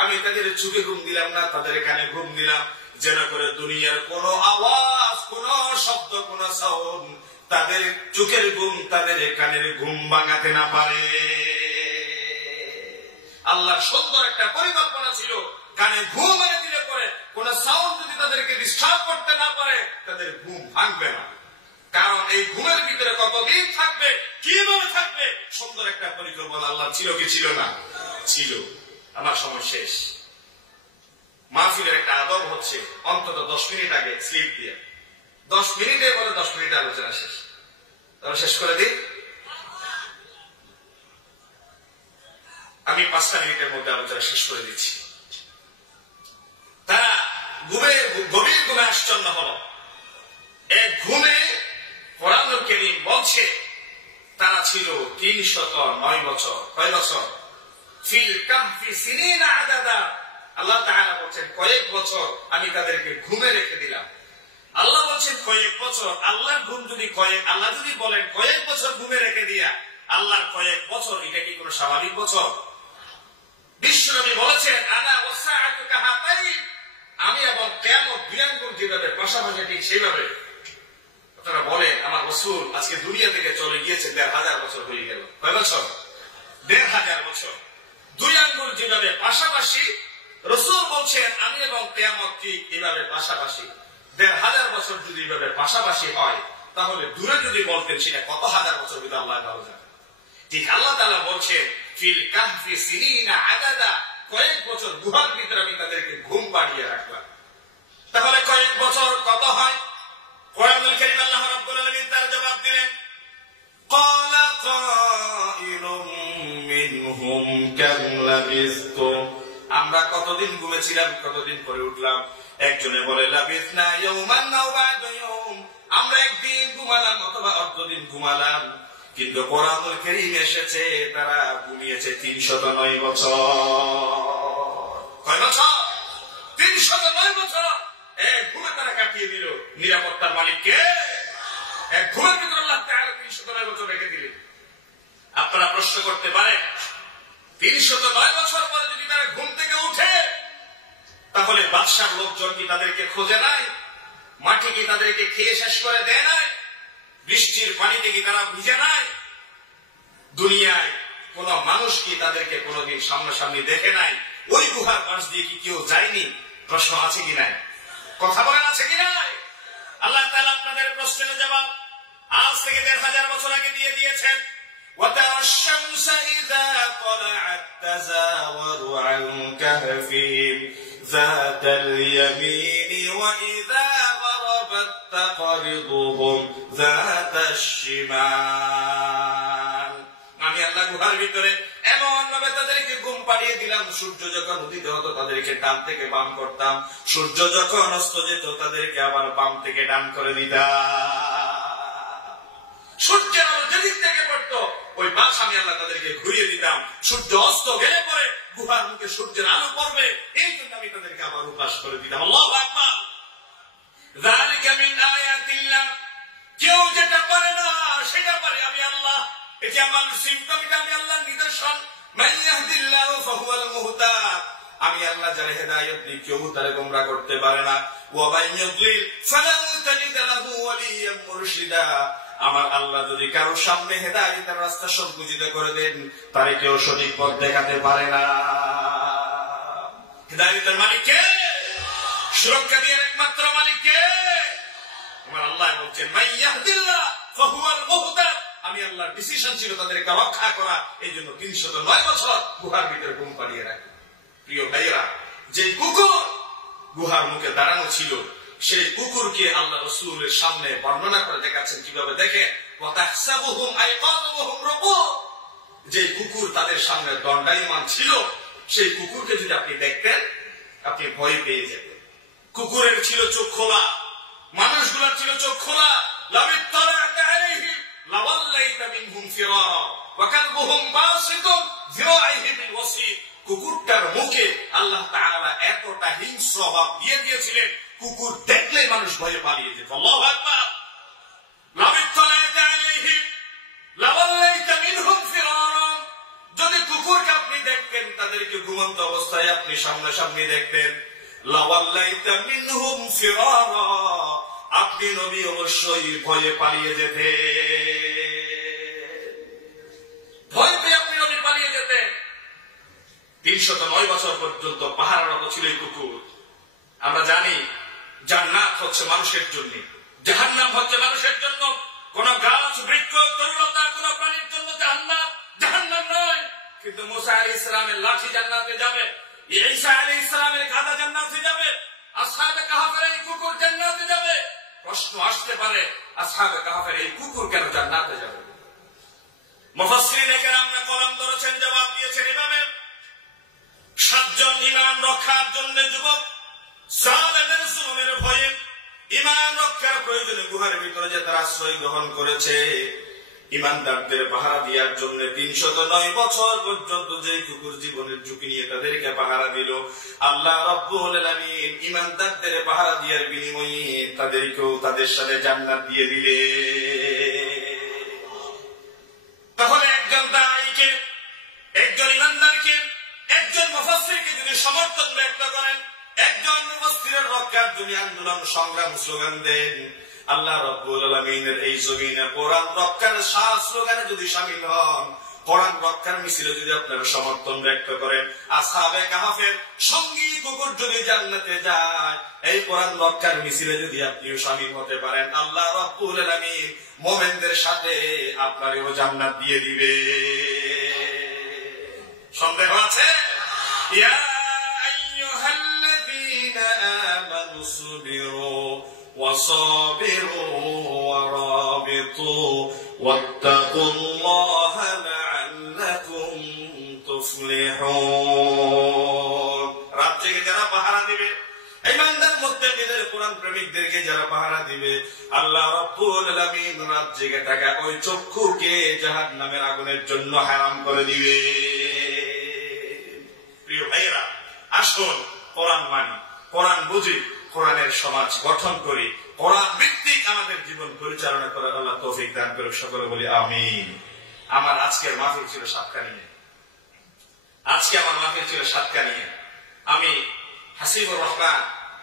আমি তাদের চোখে ঘুম দিলাম না, তাদের কানে ঘুম দিলাম, যেন করে দুনিয়ার কোন আওয়াজ কোন শব্দ, কোন সাউন্ড তাদের চোখের ঘুম, তাদের কানের ঘুম ভাঙাতে না পারে। আল্লাহর সুন্দর একটা পরিকল্পনা ছিল, কানে ঘুম এনে দিলে পরে কোন সাউন্ড যদি তাদেরকে ডিস্টার্ব করতে না পারে তাদের ঘুম ভাঙবে না। কারণ এই ঘুমের ভিতরে কতদিন থাকবে, কিভাবে থাকবে, সুন্দর একটা পরিকল্পনা আল্লাহ ছিল কি ছিল না? ছিল। আমার সময় শেষ। মাহফিলের একটা আদব হচ্ছে অন্তত 10 মিনিট আগে স্লিপ দিয়ে, 10 মিনিটে বলে 10 মিনিটে আলোচনা শেষ। তাহলে শেষ করে দিই। আমি 5টা মিনিটের মধ্যে আলোচনা শেষ করে দিচ্ছি। তারা গভীর ঘুমে আশ্চর্য হল। এক ঘুমে কোরআনুল কারীম বলছে তারা ছিল 309 বছর। কয় বছর? ফিল কাহফি সিনিনা আদাদা। আল্লাহ তাআলা বলেন কয়েক বছর আমি তাদেরকে ঘুমে রেখে দিলাম। আল্লাহ বলছেন কয়েক বছর। আল্লাহর ঘুম যদি আল্লাহ যদি বলেন কয়েক বছর ঘুমে রেখে দিয়া, আল্লাহর কয়েক বছর এটা কি কোনো স্বাভাবিক বছর? বিশ্বনবী বলেছেন আনা ওয়াসাআতু কাহাতাইন, আমি এবং কিয়ামত দুই আঙ্গুল যেভাবে পাশাপাশি ঠিক সেইভাবে। আপনারা বলেন আমার রাসূল আজকে দুনিয়া থেকে চলে গিয়েছে ১৫০০ বছর হয়ে গেল। কয় বছর? ১৫০০ বছর। দুই আঙ্গুল যেভাবে পাশাপাশি, রাসূল বলছেন আমি এবং কিয়ামত ঠিক এভাবে পাশাপাশি। ১৫০০ বছর যদি এভাবে পাশাপাশি হয় তাহলে দূরে যদি বলতেন সেটা কত হাজার বছর ভিতরে আল্লাহ ভালো জানেন। ঠিক আল্লাহ তাআলা বলছেন ফিল কাহফি সিনিনা আদাদা, কয়েক বছর গুহার ভিতরে আমি তাদেরকে ঘুম পাড়িয়ে রাখলাম। তাহলে কয়েক বছর কত হয়? কোরআনুল কারীম আল্লাহ রাব্বুল আলামিন তার জবাব দিলেন ক্বালা কাইলুম মিনহুম কাম লাবিসতুম, আমরা কতদিন ঘুমেছিলাম, কতদিন পরে উঠলাম? একজনে বলে লাবিসনা ইয়াওমান আও বা'দা ইয়াওম, আমরা একদিন ঘুমালাম অথবা অর্ধদিন ঘুমালাম। কিন্তু কোরআনুল কারীম এসেছে তারা ঘুমিয়েছে 309 বছর। কয় বছর? 309 বছর এক ঘুমে তারা কাটিয়ে দিল। নিরাপত্তার মালিক কে? এক ঘুমের ভিতরে আল্লাহ তাআলা 309 বছর রেখে দিলেন। আপনারা প্রশ্ন করতে পারেন 309 বছর পরে যদি তারা ঘুম থেকে উঠে তাহলে বাদশার লোকজন কি তাদেরকে খোঁজে নাই? মাটি কি তাদেরকে খেয়ে শেষ করে দেয় নাই? বৃষ্টির পানিতে কি তারা ভিজে নাই? দুনিয়ায় কোন মানুষ কি তাদেরকে কোনদিন সামনাসামনি দেখে নাই? ওই গুহার পাশ দিয়ে কি কেউ যায়নি? প্রশ্ন আছে কি নাই? কথা বলেন আছে কি নাই? আল্লাহ তাআলা আপনাদের প্রশ্নের জবাব আজ থেকে ১৫০০ বছর আগে দিয়ে দিয়েছেন। وَتَرَى الشَّمْسَ إِذَا طَلَعَت تَّزَاوَرُ عَنْ كَهْفِهِمْ ذَاتَ الْيَمِينِ وَإِذَا غَرَبَت تَّقْرِضُهُمْ ذَاتَ الشِّمَالِ। আমি আল্লাহ গুহার ভিতরে এমন ভাবে তাদেরকে ঘুম পাড়িয়ে দিলাম, সূর্য যখন উদিত হতো তাদেরকে ডান থেকে বাম করতাম, সূর্য যখন অস্ত যেত তাদেরকে আবার বাম থেকে ডান করে দিতাম। সূর্যের আলো যেদিক থেকে পড়তো ওই পাশ আমি আল্লাহ তাদেরকে ঘুরিয়ে দিতাম। সূর্য অস্ত গেলে পরে গুহার মুখে সূর্যের আলো পড়বে, এই জন্য আমি তাদেরকে আবার উপাস করে দিতাম। আল্লাহু আকবার। যালিকা মিন আয়াতিল্লাহ, কেউ যেটা পারে না সেটা পারে আমি আল্লাহ। এটি আমার সিম্পটম, এটা আমি আল্লাহর নিদর্শন। মান ইয়াহদিল্লাহু ফাহুয়াল মুহতাদ, আমি আল্লাহ যারা হেদায়েত দিই কেউ তারে গোমরাহ করতে পারে না। ওয়া মান ইউদ্লিল ফালা তাজিদ লাহু ওয়ালিয়াম মুরশিদা, আমার আল্লাহ যদি কারোর সামনে হেদায়েতের রাস্তা সংকুচিত করে দেন তারে কেউ সঠিক পথ দেখাতে পারে না। হেদায়েতের মালিক কে? সুরক্ষা দিয়ে একমাত্র মালিক কে? আমার আল্লাহ বলছেন মান ইয়াহদিল্লাহ ফাহুয়াল মুহতাদ, আমি আল্লাহর ডিসিশন ছিল তাদেরকে রক্ষা করা, এই জন্য 309 বছর গুহার ভিতরে ঘুম পাড়িয়ে রাখি। প্রিয় ভাইয়েরা, যে কুকুর গুহার মুখে দাঁড়ানো ছিল সেই কুকুরকে আল্লাহ রাসূলের সামনে বর্ণনা করে দেখাচ্ছেন কিভাবে। দেখেন ওয়াতাহসাবুহুম আইকানুহুম রুকু', যে কুকুর তাদের সামনে দণ্ডায়মান ছিল সেই কুকুরকে যদি আপনি দেখতেন আপনি ভয় পেয়ে যেতেন। কুকুরের ছিল চোখ খোলা, মানুষগুলোর ছিল চোখ খোলা। লাবিত্তালা'তা আলাইহিম লাওয়াল্লাইতা মিনহুম ফিরারা ওয়া কালবুহুম বাসিতুন যিরাইহি বিল ওয়াসিদ, কুকুরটার মুখে আল্লাহ তাআলা এতটা হিংস্র ভাব দিয়ে দিয়েছিলেন কুকুর দেখলে মানুষ ভয়ে পালিয়ে যেত। আল্লাহু আকবার। লাবিত্তালা'তা আলাইহিম লাওয়াল্লাইতা মিনহুম ফিরারা, যদি কুকুরকে আপনি দেখতেন তাদেরকে ঘুমন্ত অবস্থায় আপনি সামনাসামনি দেখতেন, লাওয়াল্লাইতা মিনহুম ফিরারা, আপনি আপনি নবী অবশ্যই ভয়ে পালিয়ে যেতে, ভয় পেয়ে আপনি নবী পালিয়ে যেতেন। 309 বছর পর্যন্ত পাহারারত ছিল এই কুকুর। আমরা জানি জান্নাত হচ্ছে মানুষের জন্য, জাহান্নাম হচ্ছে মানুষের জন্য। কোন গাছ বৃক্ষ তরুলতা কোন প্রাণীর জন্য জাহান্নাম নয়। কিন্তু মুসা আলাইহিস সালামের লাঠি জান্নাতে যাবে, ঈসা আলাইহিস সালামের গাদা জান্নাতে যাবে, আসহাবে কাহফের এই কুকুর জান্নাতে যাবে। প্রশ্ন আসতে পারে আসহাবে কাহফের এই কুকুর কেন জান্নাতে যাবে? মুফাসসিরিনে কেরামরা কলম ধরেছেন, জবাব দিয়েছেন এভাবে। 7 জন ঈমান রক্ষার জন্য যুবক জালেমের জুলুমের ভয়ে ঈমান রক্ষার প্রয়োজনে গুহার ভিতরে যে তারা আশ্রয় গ্রহণ করেছে, ঈমানদারদের পাহারা দেওয়ার জন্য 309 বছর পর্যন্ত যে কুকুর জীবনের ঝুঁকি নিয়ে তাদেরকে পাহারা দিল, আল্লাহ রাব্বুল আলামিন ঈমানদারদের পাহারা দেওয়ার বিনিময়ে তাদেরকেও তাদের সাথে জান্নাত দিয়ে দিলে। তাহলে একজন দাঈকে, একজন ঈমানদারকে, একজন মুফাসসিরকে যদি সমর্থন ব্যক্ত করেন, একজন মুফাসসিরের রক্ষার জন্য আন্দোলন সংগ্রাম স্লোগান দেন, আল্লাহ রাব্বুল আলামিনের এই জমিনে কোরআন রক্ষার স্লোগানে যদি শামিল হন, কোরআন রক্ষার মিছিলে যদি আপনারা সমর্থন ব্যক্ত করেন, আসহাবে কাহফের সঙ্গী কুকুর যদি জান্নাতে যায়, এই কোরআন রক্ষার মিছিলে যদি আপনিও শামিল হতে পারেন, আল্লাহ রাব্বুল আলামিন মুমিনদের সাথে আপনারও জান্নাত দিয়ে দিবে। সন্দেহ আছে? ইয়া আইয়ুহাল্লাযীনা আমানু সুবিরু وصابروا ورابطوا واتقوا الله لعلكم تفلحون। রাত জেগে যারা পাহারা দিবে, ঈমানদার মুত্তাকিদের কোরআন প্রেমিকদেরকে যারা পাহারা দিবে, আল্লাহ রাব্বুল আলামিন রাত জেগে থাকা ওই চক্ষুকে জাহান্নামের আগুনের জন্য হারাম করে দিবে। প্রিয় ভাইরা, আসুন কোরআন মানি, কোরআন বুঝি, কোরআনের সমাজ গঠন করি, কোরআন ভিত্তিক আমাদের জীবন পরিচালনা করার আল্লাহ তৌফিক দান করুক। সকলে বলি আমিন। আমার আজকের মাহফিল ছিল সাতকানিয়া। আমি হাসিবুর রহমান,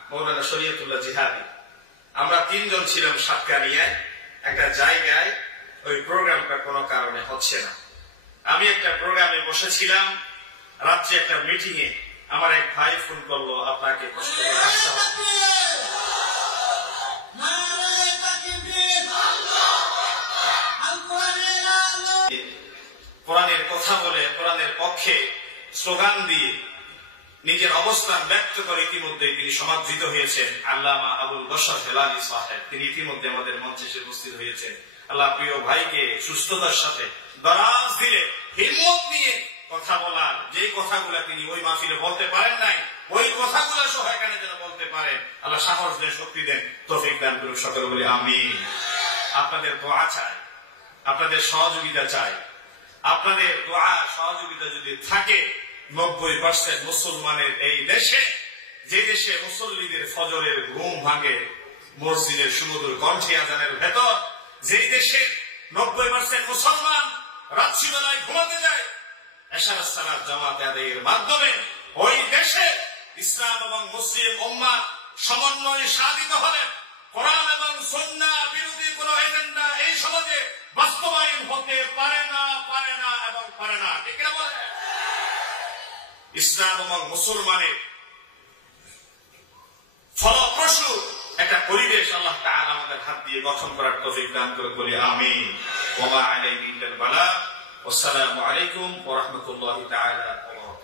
মৌলানা শরীয়তুল্লাহ জিহাদি, আমরা 3 জন ছিলাম সাতকানিয়ায় একটা জায়গায়। ওই প্রোগ্রামটা কোনো কারণে হচ্ছে না। আমি একটা প্রোগ্রামে বসেছিলাম, রাত্রে একটা মিটিং এ আমার এক ভাই ফোন করলো, আপনাকে কষ্ট করে আসতে হবে। কোরআনের কথা বলে, কোরআনের পক্ষে স্লোগান দিয়ে নিজের অবস্থান ব্যক্ত করে ইতিমধ্যে তিনি সমাদৃত হয়েছেন। আল্লামা আবুল বশর হেলালি সাহেব, তিনি ইতিমধ্যে আমাদের মঞ্চে এসে উপস্থিত হয়েছেন। আল্লাহ প্রিয় ভাইকে সুস্থতার সাথে দরাজ দিলে হিম্মত নিয়ে কথা বলার, যে কথাগুলা তিনি ওই মাহফিলে বলতে পারেন নাই, ওই কথাগুলা সহ এখানে যেন বলতে পারেন, আল্লাহ সাহস দেন, শক্তি দেন, তৌফিক দান করুন। সকলে বলি আমিন। আপনাদের দোয়া চাই, আপনাদের সহযোগিতা চাই। আপনাদের দোয়া সহযোগিতা যদি থাকে, 90% মুসলমানের এই দেশে, যে দেশে মুসল্লিদের ফজরের ঘুম ভাঙে মসজিদের সুমধুর কণ্ঠে আজানের ভেতর, যে দেশে 90% মুসলমান রাত্রিবেলায় ঘুমাতে যায় এশার সালাত জামাত আদায়ের মাধ্যমে, ওই দেশে ইসলাম এবং মুসলিম উম্মাহ সমন্বয়ে সাধিত হলে কোরআন এবং সুন্নাহ বিরোধী কোন এজেন্ডা এই সমাজে বাস্তবায়ন হতে পারে না এবং পারে না। ঠিক না বলে? ইসলাম এবং মুসলমানের ফলপ্রসূ একটা পরিবেশ আল্লাহ তাআলা আমাদের হাত দিয়ে গঠন করার তৌফিক দান করুন। বলি আমিন। ওয়া মা আলাইনা ইল্লাল বালাগ। আসসালামু আলাইকুম ওয়া রাহমাতুল্লাহি তাআলা ওয়া বারাকাতুহু।